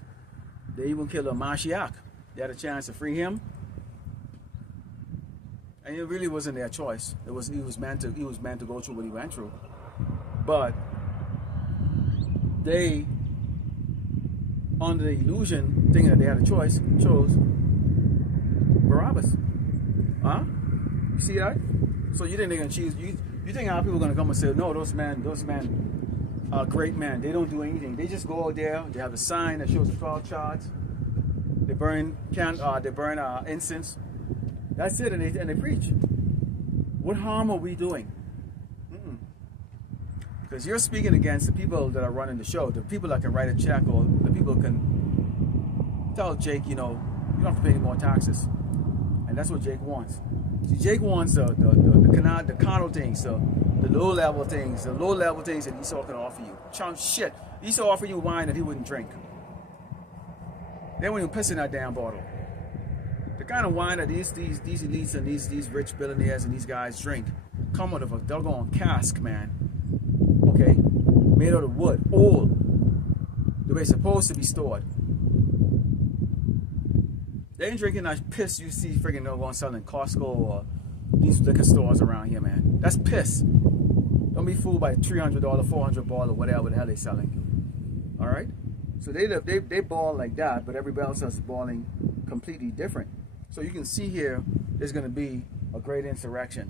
They even killed a Mashiach. They had a chance to free him, and it really wasn't their choice. He was meant to go through what he went through. But they, under the illusion, thinking that they had a choice, chose Barabbas. Huh? You see that? So you think they're gonna choose? You think our people are gonna come and say, no, those men, great men. They don't do anything. They just go out there. They have a sign that shows 12 charts. They burn incense. That's it, and they preach. What harm are we doing? Because you're speaking against the people that are running the show, the people that can write a check, or the people who can tell Jake, you don't have to pay any more taxes. And that's what Jake wants. See, Jake wants the carnal things, the low-level things, that Esau can offer you. Chump shit. Esau offer you wine that he wouldn't drink. They won't even piss in that damn bottle. The kind of wine that these elites and these rich billionaires and these guys drink come out of a doggone cask, man. Okay? Made out of wood. Old. The way it's supposed to be stored. They ain't drinking that piss you see friggin' doggone selling Costco or these liquor stores around here, man. That's piss. Don't be fooled by $300, $400 bottle, or whatever the hell they selling. Alright? So they ball like that, but everybody else is balling completely different. So you can see here, there's going to be a great insurrection.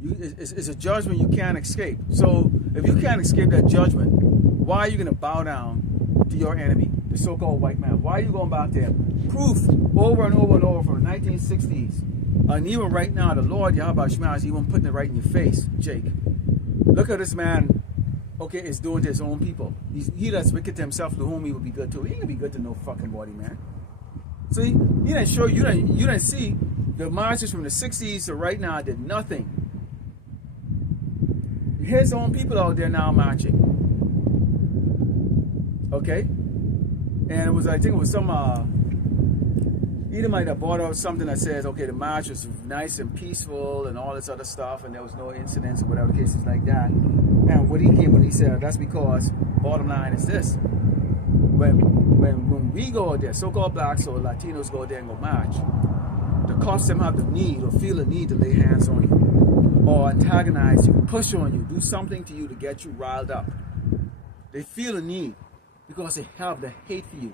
It's a judgment you can't escape. So if you can't escape that judgment, why are you going to bow down to your enemy, the so-called white man? Why are you going back there? Proof over and over and over from the 1960s. And even right now, the Lord Yahweh Shema is even putting it right in your face, Jake. Look at this man, okay, is doing to his own people. He that's wicked to himself, to whom he will be good to. He ain't gonna be good to no fucking body, man. See, you didn't see the marches from the 60s to right now did nothing. His own people out there now marching. Okay? And it was, I think it was some Edomite that bought out something that says, okay, the march was nice and peaceful and all this other stuff, and there was no incidents or whatever the case is like that. And what he came when he said, that's because, bottom line is this, when we go out there, so-called blacks or Latinos go out there and go march, the cops them have the need or feel the need to lay hands on you or antagonize you, push on you, do something to you to get you riled up. They feel the need because they have the hate for you.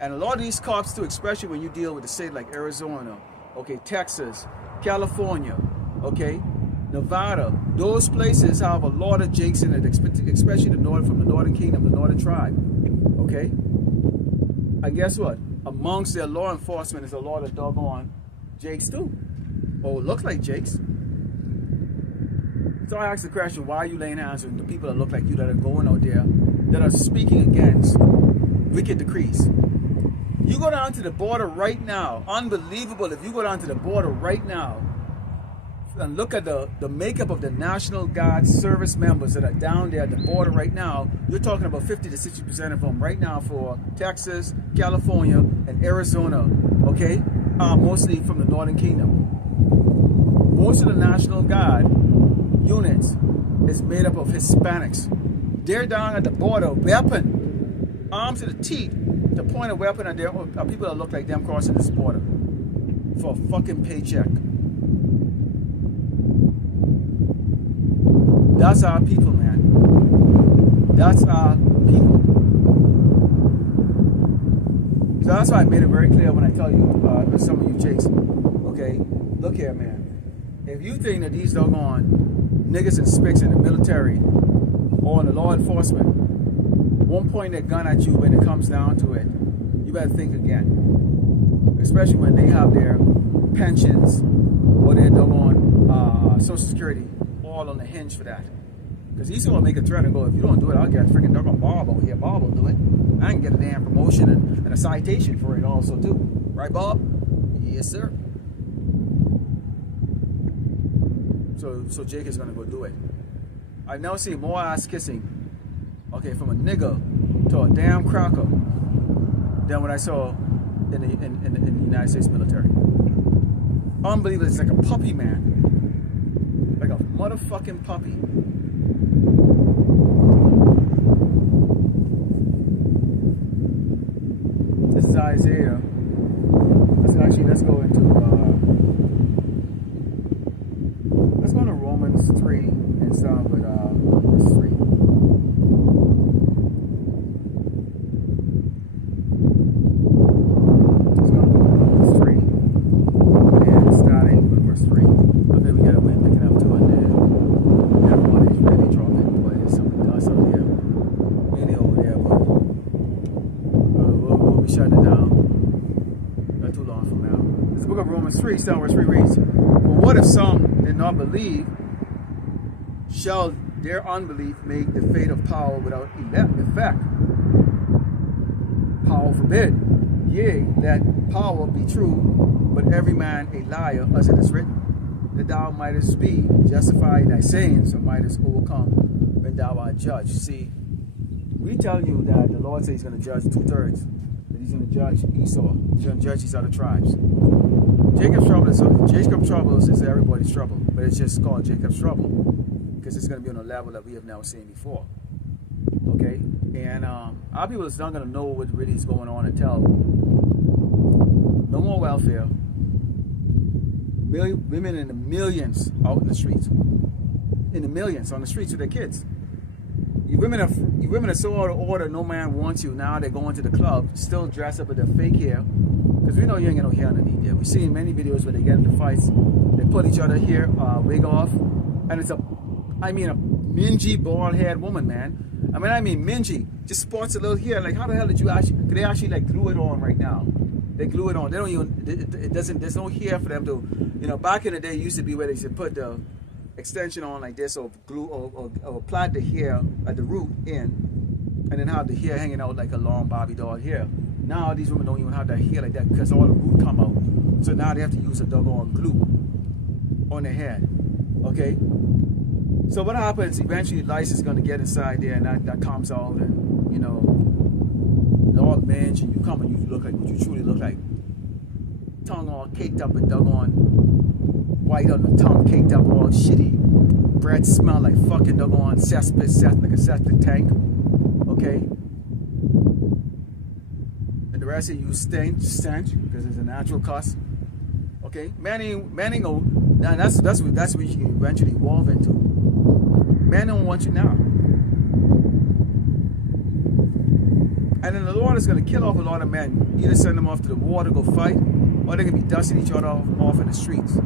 And a lot of these cops too, especially when you deal with a state like Arizona, okay, Texas, California, okay, Nevada, those places have a lot of Jakes in it, especially from the Northern Kingdom, the Northern Tribe, okay? And guess what? Amongst their law enforcement is a lot of doggone Jakes too, or look like Jakes. So I asked the question, why are you laying hands on the people that look like you that are going out there, that are speaking against wicked decrees? You go down to the border right now, unbelievable, if you go down to the border right now and look at the makeup of the National Guard service members that are down there at the border right now, you're talking about 50 to 60% of them right now for Texas, California, and Arizona, okay? Mostly from the Northern Kingdom. Most of the National Guard units is made up of Hispanics. They're down at the border, weapon, arms to the teeth, to point a weapon at people that look like them crossing this border for a fucking paycheck. That's our people, man. That's our people. So that's why I made it very clear when I tell you, some of you Jakes, okay, look here, man. If you think that these doggone niggas and spicks in the military or in the law enforcement won't point their gun at you when it comes down to it, you better think again. Especially when they have their pensions or their doggone Social Security all on the hinge for that. Because he's going to make a threat and go, if you don't do it, I'll get a freaking doggone Bob over here. Bob will do it. I can get a damn promotion and a citation for it also too. Right, Bob? Yes, sir. So Jake is going to go do it. I've never seen more ass kissing, okay, from a nigga to a damn cracker than what I saw in the United States military. Unbelievable. It's like a puppy, man. Like a motherfucking puppy. This is Isaiah. Let's go into let's go to Romans 3 and start with verse 3. Let's go to Romans 3 and starting with verse 3. Okay, we got a wind picking up too, and then everyone is really dropping. Boy, there's some dust out here. the book of Romans 3, starting verse 3 reads, "For what if some did not believe? Shall their unbelief make the faith of power without effect? Power forbid. Yea, let power be true, but every man a liar, as it is written, that thou mightest be justified in thy sayings, and mightest overcome when thou art judged." See, we tell you that the Lord says he's going to judge 2/3, that he's going to judge Esau, he's going to judge these other tribes. Jacob's troubles is everybody's trouble, but it's just called Jacob's trouble because it's going to be on a level that we have never seen before. Okay, and our people is not going to know what really is going on until no more welfare, women in the millions out in the streets, in the millions on the streets with their kids. You women are so out of order, no man wants you. Now they're going to the club, still dressed up with their fake hair, because we know you ain't got no hair underneath there. We've seen many videos where they get into fights, they put each other hair wig off, and it's a mingy, bald-haired woman, man. I mean mingy, just sports a little hair. Like, how the hell did you actually? Could they actually like glue it on right now? They glue it on. They don't even. It doesn't. There's no hair for them to. You know, back in the day, it used to be where they should put the extension on like this, or glue, or plait the hair at the root in, and then have the hair hanging out like a long Barbie doll hair. Now these women don't even have that hair like that because all the root come out. So now they have to use a doggone glue on their head. Okay. So what happens? Eventually, lice is going to get inside there, and that comes out, and you know, all mange, and you come and you look like what you truly look like. Tongue all caked up and doggone white on the tongue, caked up all shitty. Breath smell like fucking doggone cesspit, like a septic tank. Okay. And the rest of you stench because it's a natural cuss. Okay. Man ain't go. Now that's what you can eventually evolve into. Man don't want you now. And then the Lord is going to kill off a lot of men. Either send them off to the war to go fight, or they're going to be dusting each other off in the streets.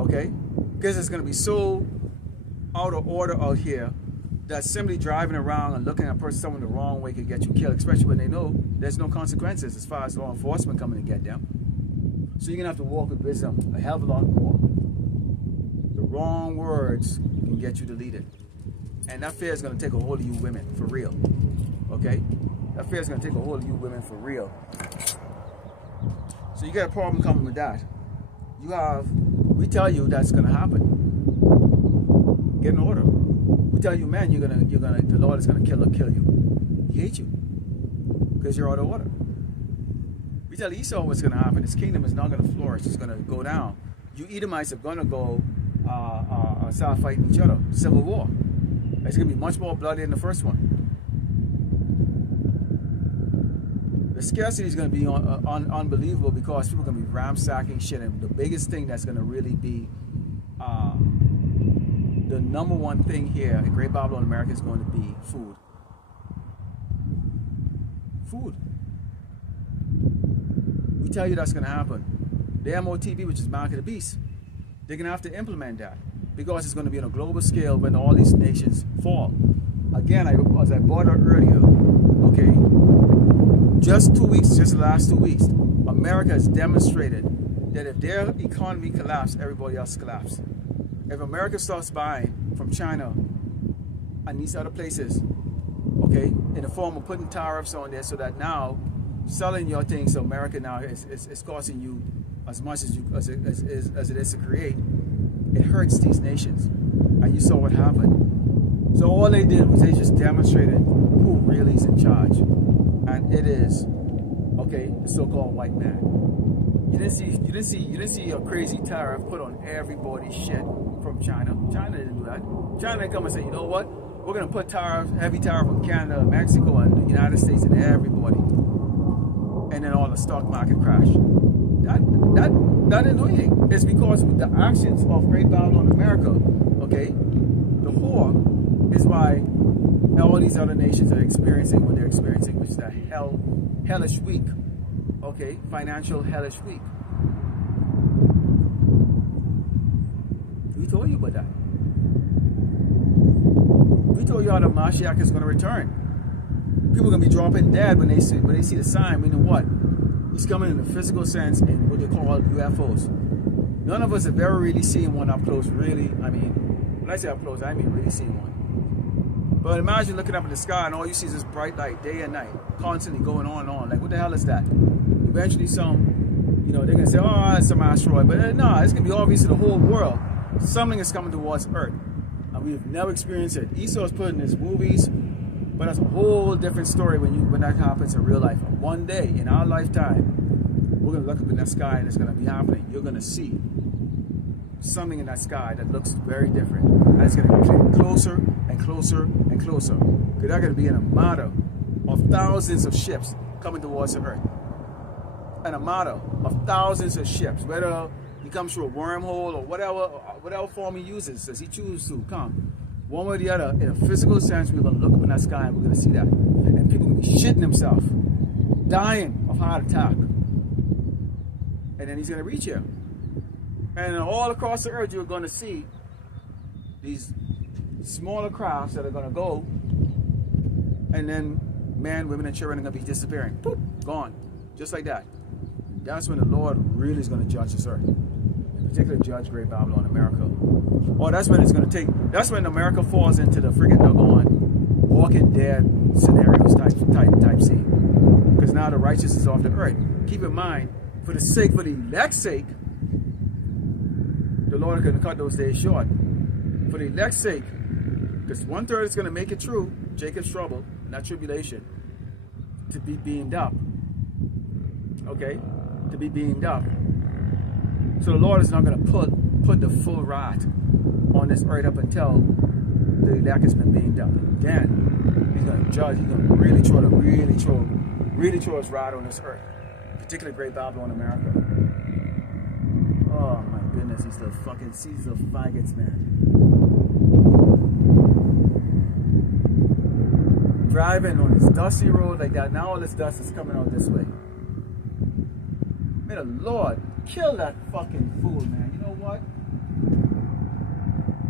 Okay? Because it's going to be so out of order out here that simply driving around and looking at someone the wrong way could get you killed, especially when they know there's no consequences as far as law enforcement coming to get them. So you're going to have to walk with wisdom a hell of a lot more. The wrong words can get you deleted. And that fear is going to take a hold of you women, for real. Okay? That fear is going to take a hold of you women, for real. So you got a problem coming with that. We tell you that's going to happen. Get an order. We tell you, man, the Lord is going to kill you. He hates you. Because you're out of order. We tell Esau what's going to happen. His kingdom is not going to flourish. It's going to go down. You Edomites are going to go start fighting each other. Civil war. It's going to be much more bloody than the first one. The scarcity is going to be unbelievable because people are going to be ransacking shit. And the biggest thing that's going to really be the number one thing here in Great Babylon, America is going to be food. Food. We tell you that's going to happen. The MOTB, which is Mark of the Beast, they're going to have to implement that because it's going to be on a global scale when all these nations fall. Again, as I brought out earlier, okay, just the last 2 weeks, America has demonstrated that if their economy collapses, everybody else collapses. If America starts buying from China and these other places, okay, in the form of putting tariffs on there so that now selling your things to America now is costing you as much as it is to create, it hurts these nations. And you saw what happened. So all they did was they just demonstrated who really is in charge. And it is, okay, the so-called white man. You didn't see a crazy tariff put on everybody's shit from China. China didn't do that. China didn't come and say, you know what? We're gonna put heavy tariff on Canada, Mexico, and the United States and everybody. And then all the stock market crashed. That didn't do anything. It's because with the actions of Great Babylon America, okay, the whore is why all these other nations are experiencing what they're experiencing, which is a hellish week. Okay, financial hellish week. We told you about that. We told you how the Mashiach is going to return. People are going to be dropping dead when they see the sign. Meaning what? He's coming in a physical sense in what they call UFOs. None of us have ever really seen one up close, really. I mean, when I say up close, I mean really seen one. But imagine looking up in the sky and all you see is this bright light day and night, constantly going on and on. Like, what the hell is that? Eventually they're going to say, oh, it's some asteroid. But no, it's going to be obvious to the whole world. Something is coming towards Earth. And we've never experienced it. Esau's put in his movies, but that's a whole different story when that happens in real life. And one day, in our lifetime, we're going to look up in that sky and it's going to be happening. You're going to see something in that sky that looks very different. And it's going to get closer and closer and closer. Because they're going to be an armada of thousands of ships coming towards the Earth. An armada of thousands of ships, whether he comes through a wormhole or whatever form he uses, as he chooses to come. One way or the other, in a physical sense, we're going to look up in that sky and we're going to see that. And people are going to be shitting themselves, dying of heart attack. And then he's going to reach here. And all across the earth, you're going to see these smaller crafts that are going to go. And then men, women, and children are going to be disappearing. Boop, gone. Just like that. That's when the Lord really is going to judge this earth. In particular, judge Great Babylon, America. Oh, that's when it's going to take, that's when America falls into the friggin' doggone Walking Dead scenarios type scene. Because now the righteous is off the earth. Keep in mind, for the elect's sake, the Lord is going to cut those days short. For the elect's sake, because 1/3 is going to make it through Jacob's trouble, not tribulation, to be beamed up. Okay? To be beamed up. So the Lord is not going to put the full wrath on this earth up until the elect has been beamed up. And then he's going to judge. He's going to really throw his wrath on this earth. Particularly Great Babylon, America. Oh my goodness, these little faggots, man. Driving on this dusty road like that. Now all this dust is coming out this way. May the Lord kill that fucking fool, man. You know what?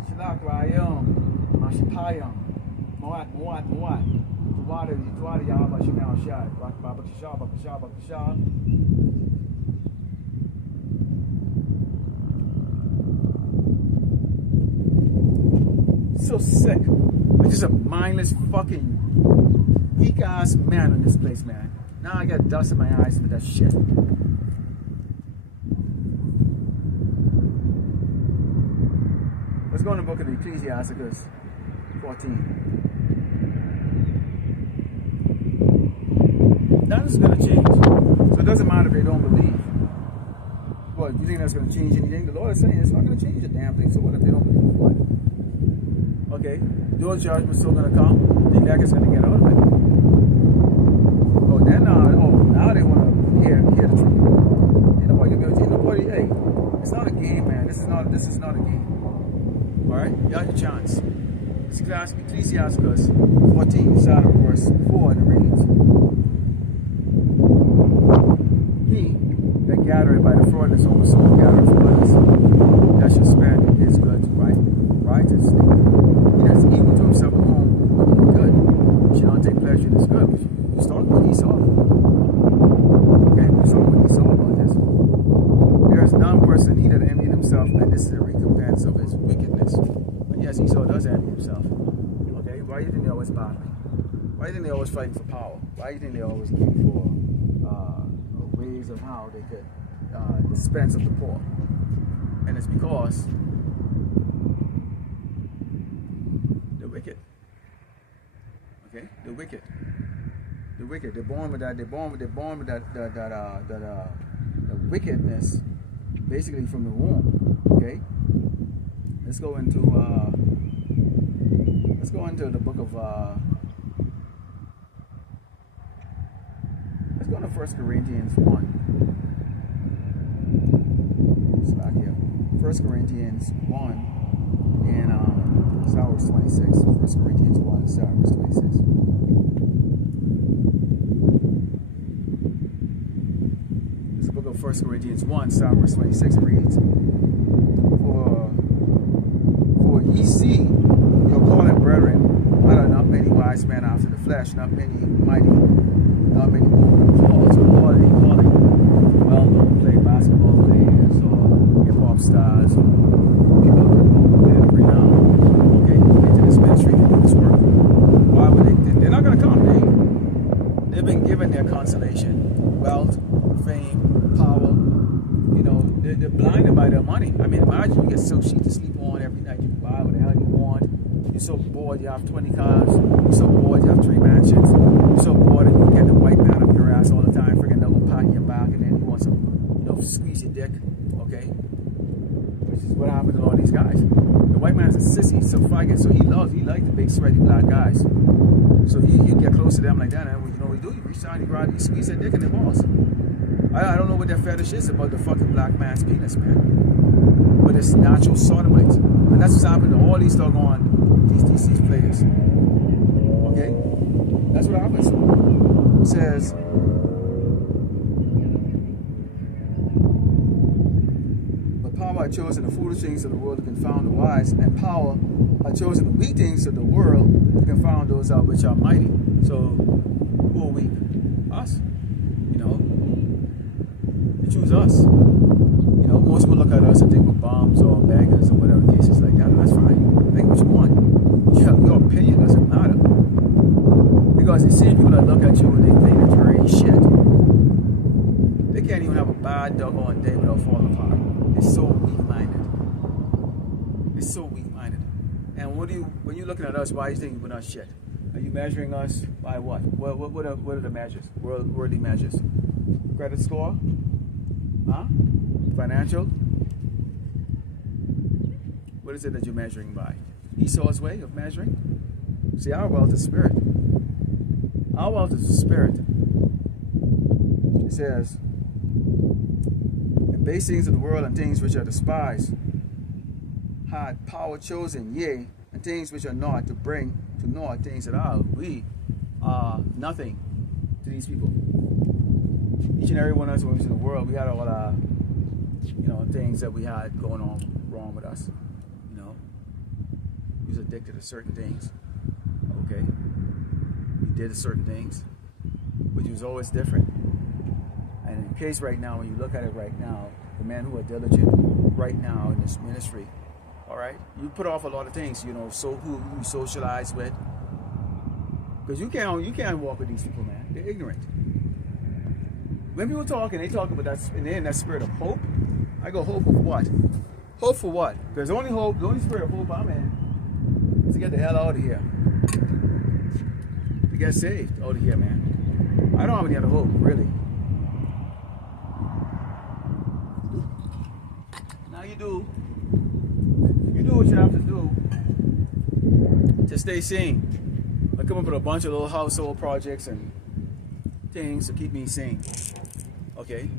Shalak Rayom, Mashipayam, Moat. Tuwada Yahweh Shemal Shad, Baba Kishah. So sick. I'm just a mindless fucking weak ass man in this place, man. Now I got dust in my eyes for that shit. Let's go in the book of Ecclesiastes 14. That is going to change. So it doesn't matter if they don't believe. What, you think that's going to change anything? The Lord is saying it's not going to change a damn thing. So what if they don't believe? What? Okay, those judgments still going to come. The elect is going to get out of it. Oh, now they want to hear the truth. You know what? Nobody, hey, it's not a game, man. This is not a game. All right, you got your chance. It's Ecclesiastes 14, start of verse 4, and it reads, "He that gathereth by the fraudulence own soul gathereth from others, that shall spend his goods righteously. He that's evil to himself at home will be good. He shall not take pleasure in his good." We start with Esau. Okay, we start with Esau about this. "There is none worse than he that envied himself, and this is the recompense of his wickedness." And yes, Esau does envy himself. Okay, why do you think they're always battling? Why do you think they're always fighting for power? Why do you think they're always looking for ways of how they could dispense of the poor? And it's because the wicked. Okay, the wicked. They're born with that. They're born with that wickedness, basically from the womb. Okay. Let's go into the book of. Let's go to 1 Corinthians 1. It's back here. 1 Corinthians 1 and verse 26. 1 Corinthians 1, verse 26. This is the book of 1 Corinthians 1, verse 26. It reads, For ye see your calling, brethren, are not many wise men after the flesh, not many mighty, not many called. So calling. well-known play basketball players or hip-hop stars or people who have renowned, okay, into this ministry to do this work. Why would they? They're not going to come. They've been given their consolation, wealth, fame, power. You know, they're blinded by their money. I mean, imagine you get silk sheet to sleep on every night. You can buy what the hell you want. You're so bored, you have 20 cars. You're so bored, you have 3 mansions. You're so bored and you get the white man up your ass all the time, freaking double pat in your back, and then he wants to, you know, squeeze your dick, okay? Which is what happened to all these guys. The white man's a sissy, so faggot, so he likes the big sweaty black guys. So you get close to them like that, and you know what you do? You reach down, you grab, you squeeze their dick in their balls. I don't know what their fetish is about the fucking black man's penis, man. But it's natural sodomites. And that's what's happened to all these doggone these players. Okay? That's what happens. It says, but power are chosen the foolish things of the world to confound the wise, and power are chosen the weak things of the world to confound those out which are mighty. So, who are weak? Us. You know? They choose us. You know, most people look at us and think we're bombs or beggars or whatever cases like that, and that's fine. Think what you want. Your opinion doesn't matter. Because you see people that look at you and they think that you're shit. They can't even have a bad doggone day without falling apart. They're so weak-minded. They're so weak-minded. And when you're looking at us, why do you think we're not shit? Are you measuring us by what? What are the measures? Worldly measures? Credit score? Huh? Financial? What is it that you're measuring by? Esau's way of measuring? See, our wealth is spirit. Our wealth is the spirit. It says, and base things of the world and things which are despised had power chosen, yea, and things which are not, to bring to naught things that are. We are nothing to these people. Each and every one of us when we was in the world, we had all our, you know, things that we had going on wrong with us. You know, we was addicted to certain things. Okay, we did certain things, but you was always different. And in the case right now, when you look at it right now, the men who are diligent right now in this ministry, all right, you put off a lot of things, you know, so who you socialize with, because you can't walk with these people, man. They're ignorant. When people talk and they talk about that, and they're in that spirit of hope, I go, hope of what? Hope for what? Because the only hope, the only spirit of hope I'm in is to get the hell out of here. To get saved out of here, man. I don't have any other hope, really. Now you do what you have to do to stay sane. I come up with a bunch of little household projects and things to keep me sane. Okay,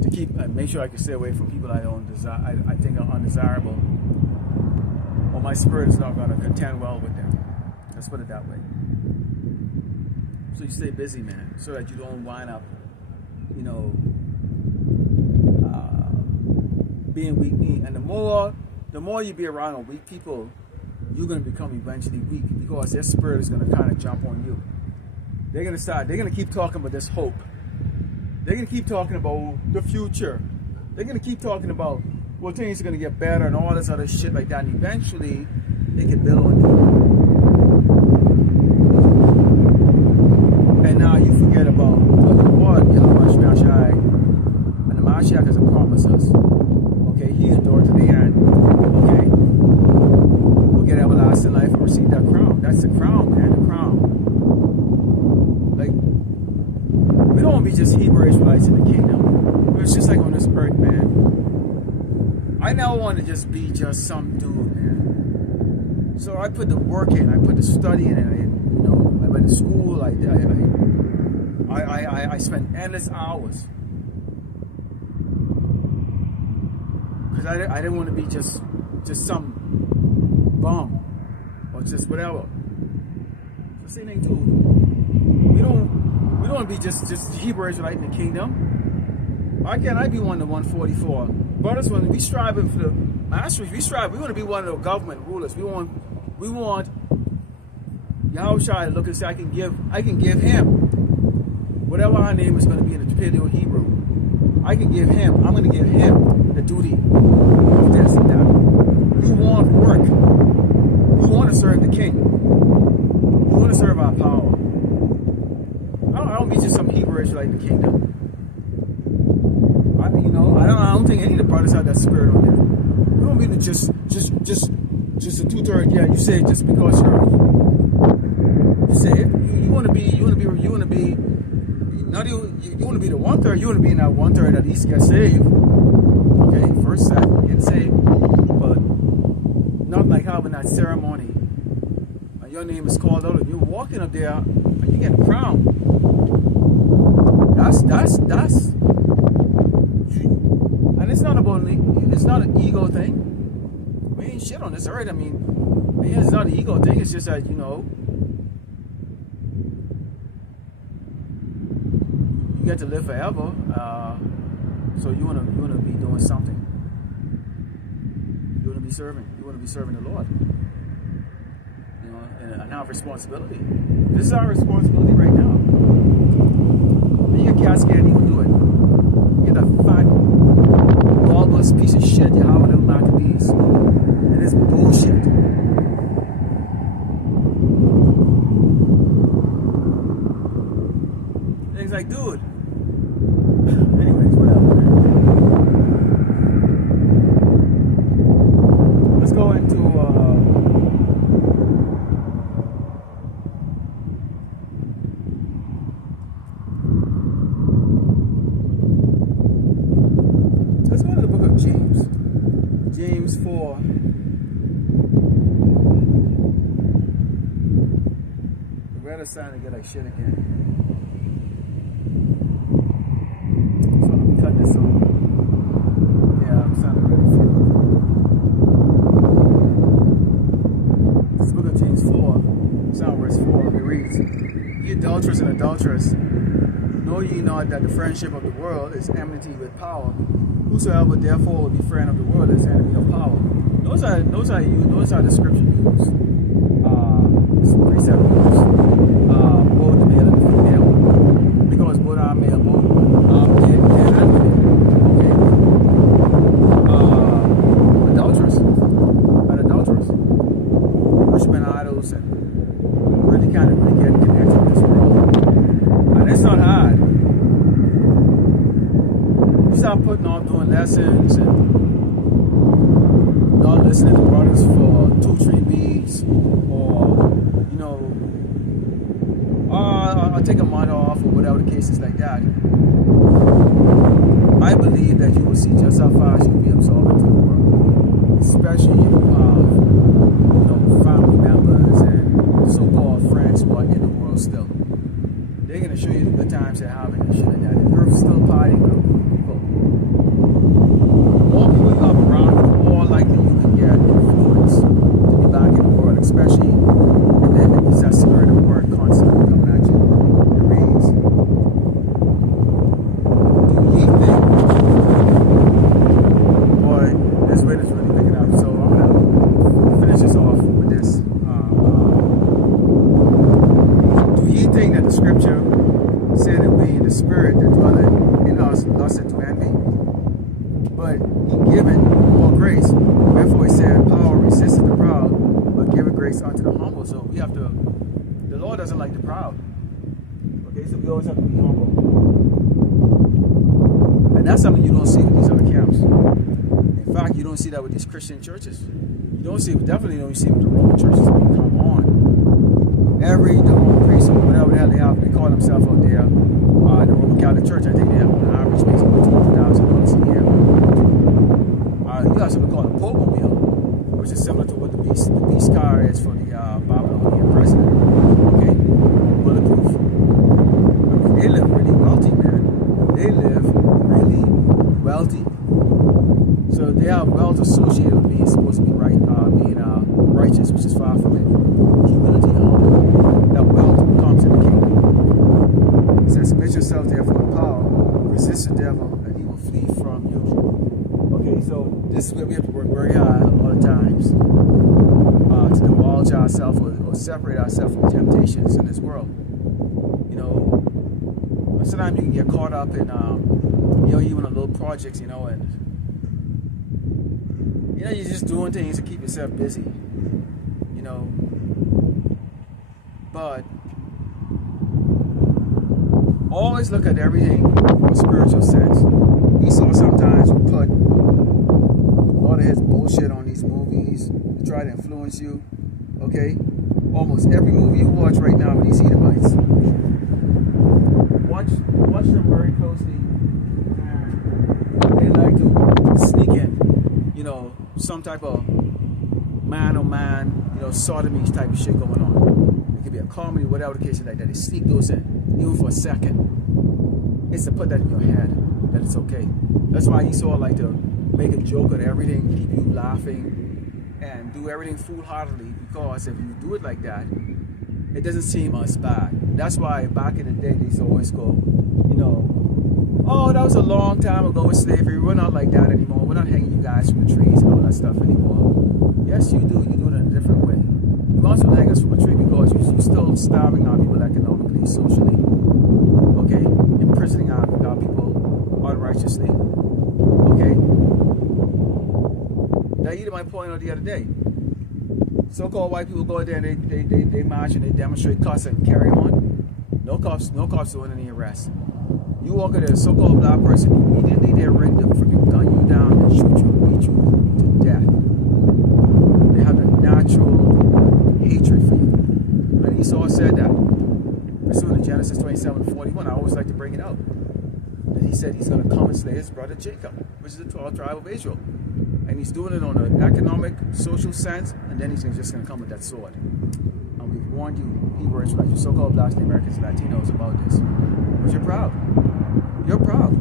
to keep make sure I can stay away from people I don't desire. I think are undesirable, or my spirit is not going to contend well with them. Let's put it that way. So you stay busy, man, so that you don't wind up, you know, being weak. And the more you be around weak people, you're going to become eventually weak because their spirit is going to kind of jump on you. They're going to keep talking about this hope. They're going to keep talking about the future. They're going to keep talking about, well, things are going to get better and all this other shit like that. And eventually, they can build on you. And now you forget about the Lord, Yahweh, and the Mashiach has promised us. Okay, he endured to the end. Okay, we'll get everlasting life and receive that crown. That's the crown, man, the crown. Like, we don't want to be just Hebrew Israelites in the kingdom. It's just like on this earth, man. I now want to just be just some dude, man. So I put the work in, I put the study in, and you know, I went to school. I spent endless hours because I didn't want to be just some bum or just whatever. It's the same thing too. We don't want to be just Hebrew Israelite in the kingdom. Why can't I be one of the 144? Brothers, when we striving for the mastery, we want to be one of the government rulers. We want Yahushua to look and say, I can give him whatever our name is going to be in the Paleo Hebrew. I'm going to give him the duty of this and that. You want work. You want to serve the king. You want to serve our power. I don't mean just some Hebrewish like the kingdom. I don't think any of the brothers have that spirit on them. We don't mean to just a 2/3. Yeah, you say it just because you say it. You want to be not you want to be the 1/3. You want to be in that 1/3 that at least get saved. Okay, first set get saved, but not like having that ceremony. And your name is called out, and you're walking up there, and you get a crown. That's. And it's not an ego thing. We ain't shit on this earth. I mean, it's not an ego thing. It's just that, you get to live forever. So you wanna be doing something. You wanna be serving. You wanna be serving the Lord. And our responsibility. This is our responsibility right now. And your cats can't even do it. You get that fat, bulbous piece of shit, you have them Maccabees. And it's bullshit. And he's like, dude. Anyways, whatever. Let's go into the book of James. James 4. The red is starting to get like shit again. So I'm cutting this off. Yeah, I'm starting to really feel it. This book of James 4, verse 4, it reads, Ye adulterers and adulteress, know ye not that the friendship of the world is enmity with power? Whosoever therefore will be friend of the world is enemy of power. Those are the scripture used. Precept used. Both the male and the female. Because both are male, both men and women. Okay. Adulterers. And adulterers. Worshiping idols and really kind of getting connected with this world. And it's not hard. You start putting off doing lessons and not listening to brothers for 2-3 weeks, or I'll take a month off, or whatever the case is like that. I believe that you will see just how fast you'll be absorbed into the world, especially if you have family members and so-called friends who are in the world still. They're going to show you the good times they're having and shit like that. If you're still partying with people, more people you have around you, the more likely you can get influence to be back in the world, especially if there's that spirit of work constantly coming at you. It reads, do ye think, boy, this wind is really picking up, so I'm going to finish this off with this. Do ye think that the scripture said that we, the spirit that dwelleth in us, lusted to envy? But he giveth more grace. Wherefore he said, power resisteth the proud, but giveth grace unto the humble. So we have to, the Lord doesn't like the proud. Okay, so we always have to be humble. And that's something you don't see with these other camps. In fact, you don't see that with these Christian churches. You don't see, definitely don't see with the Roman churches. I mean, come on. The Roman priest or whatever the hell they have, they call themselves out there. The Roman Catholic Church, I think they have an average basically $20,000 a year. You got something called a Pope-mobile, which is similar to what the beast car is for the Babylonian president. Okay, bulletproof. I mean, they live really wealthy, man. They live really wealthy. So they have wealth associated with being supposed to be right, being righteous, which is far from it. Humility and honor. That wealth comes in the kingdom. It says, submit yourself therefore to power, resist the devil, and he will flee from you. Okay, so this is where we have to work very hard a lot of times to divulge ourselves or separate ourselves from temptations in this world. sometimes you can get caught up in, even on little projects, and you're just doing things to keep yourself busy, but always look at everything from a spiritual sense. Esau sometimes will put a lot of his bullshit on these movies to try to influence you, okay? Almost every movie you watch right now with these Edomites, watch them very closely, and they like to sneak in, some type of man-on-man, sodomy type of shit going on. It could be a comedy, whatever the case is like that. They sneak those in, even for a second. It's to put that in your head, that it's okay. That's why Esau like to make a joke of everything, keep you laughing, and do everything foolhardily, because if you do it like that, it doesn't seem as bad. That's why back in the day, they used to always go, oh, that was a long time ago with slavery. We're not like that anymore. We're not hanging you guys from the trees and all that stuff anymore. Yes, you do. You do it in a different way. You also hang us from a tree because you're still starving our people economically, socially, okay? Imprisoning our people unrighteously, okay? Now, you might point out the other day, so-called white people go out there and they march and they demonstrate, cuss and carry on. No cops doing any arrests. You walk at a so-called black person, immediately they're ready to freaking gun you down and shoot you and beat you to death. They have a natural hatred for you. And Esau said that. Pursuant to Genesis 27:41, I always like to bring it out. And he said he's going to come and slay his brother Jacob, which is the 12th tribe of Israel. And he's doing it on an economic, social sense, and then he's just going to come with that sword. And we've warned you, Hebrew Israelites, you so-called Blacks, Americans, and Latinos about this. But you're proud. You're proud.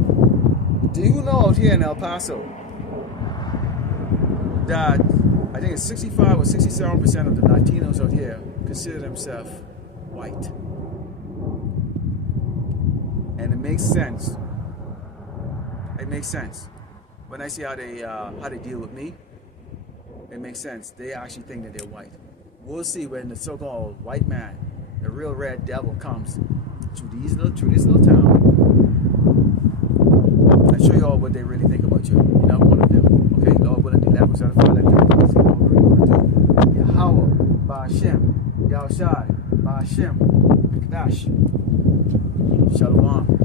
Do you know out here in El Paso that I think it's 65 or 67% of the Latinos out here consider themselves white? And it makes sense. It makes sense. When I see how they deal with me, it makes sense. They actually think that they're white. We'll see when the so-called white man, the real red devil, comes through this little town. I'll show you all what they really think about you. You're not one of them. Okay, Lord willing, the levels out of fire, Yahweh, Ba'ashem, Yahushai, Ba'ashem, Kadash, Shalom.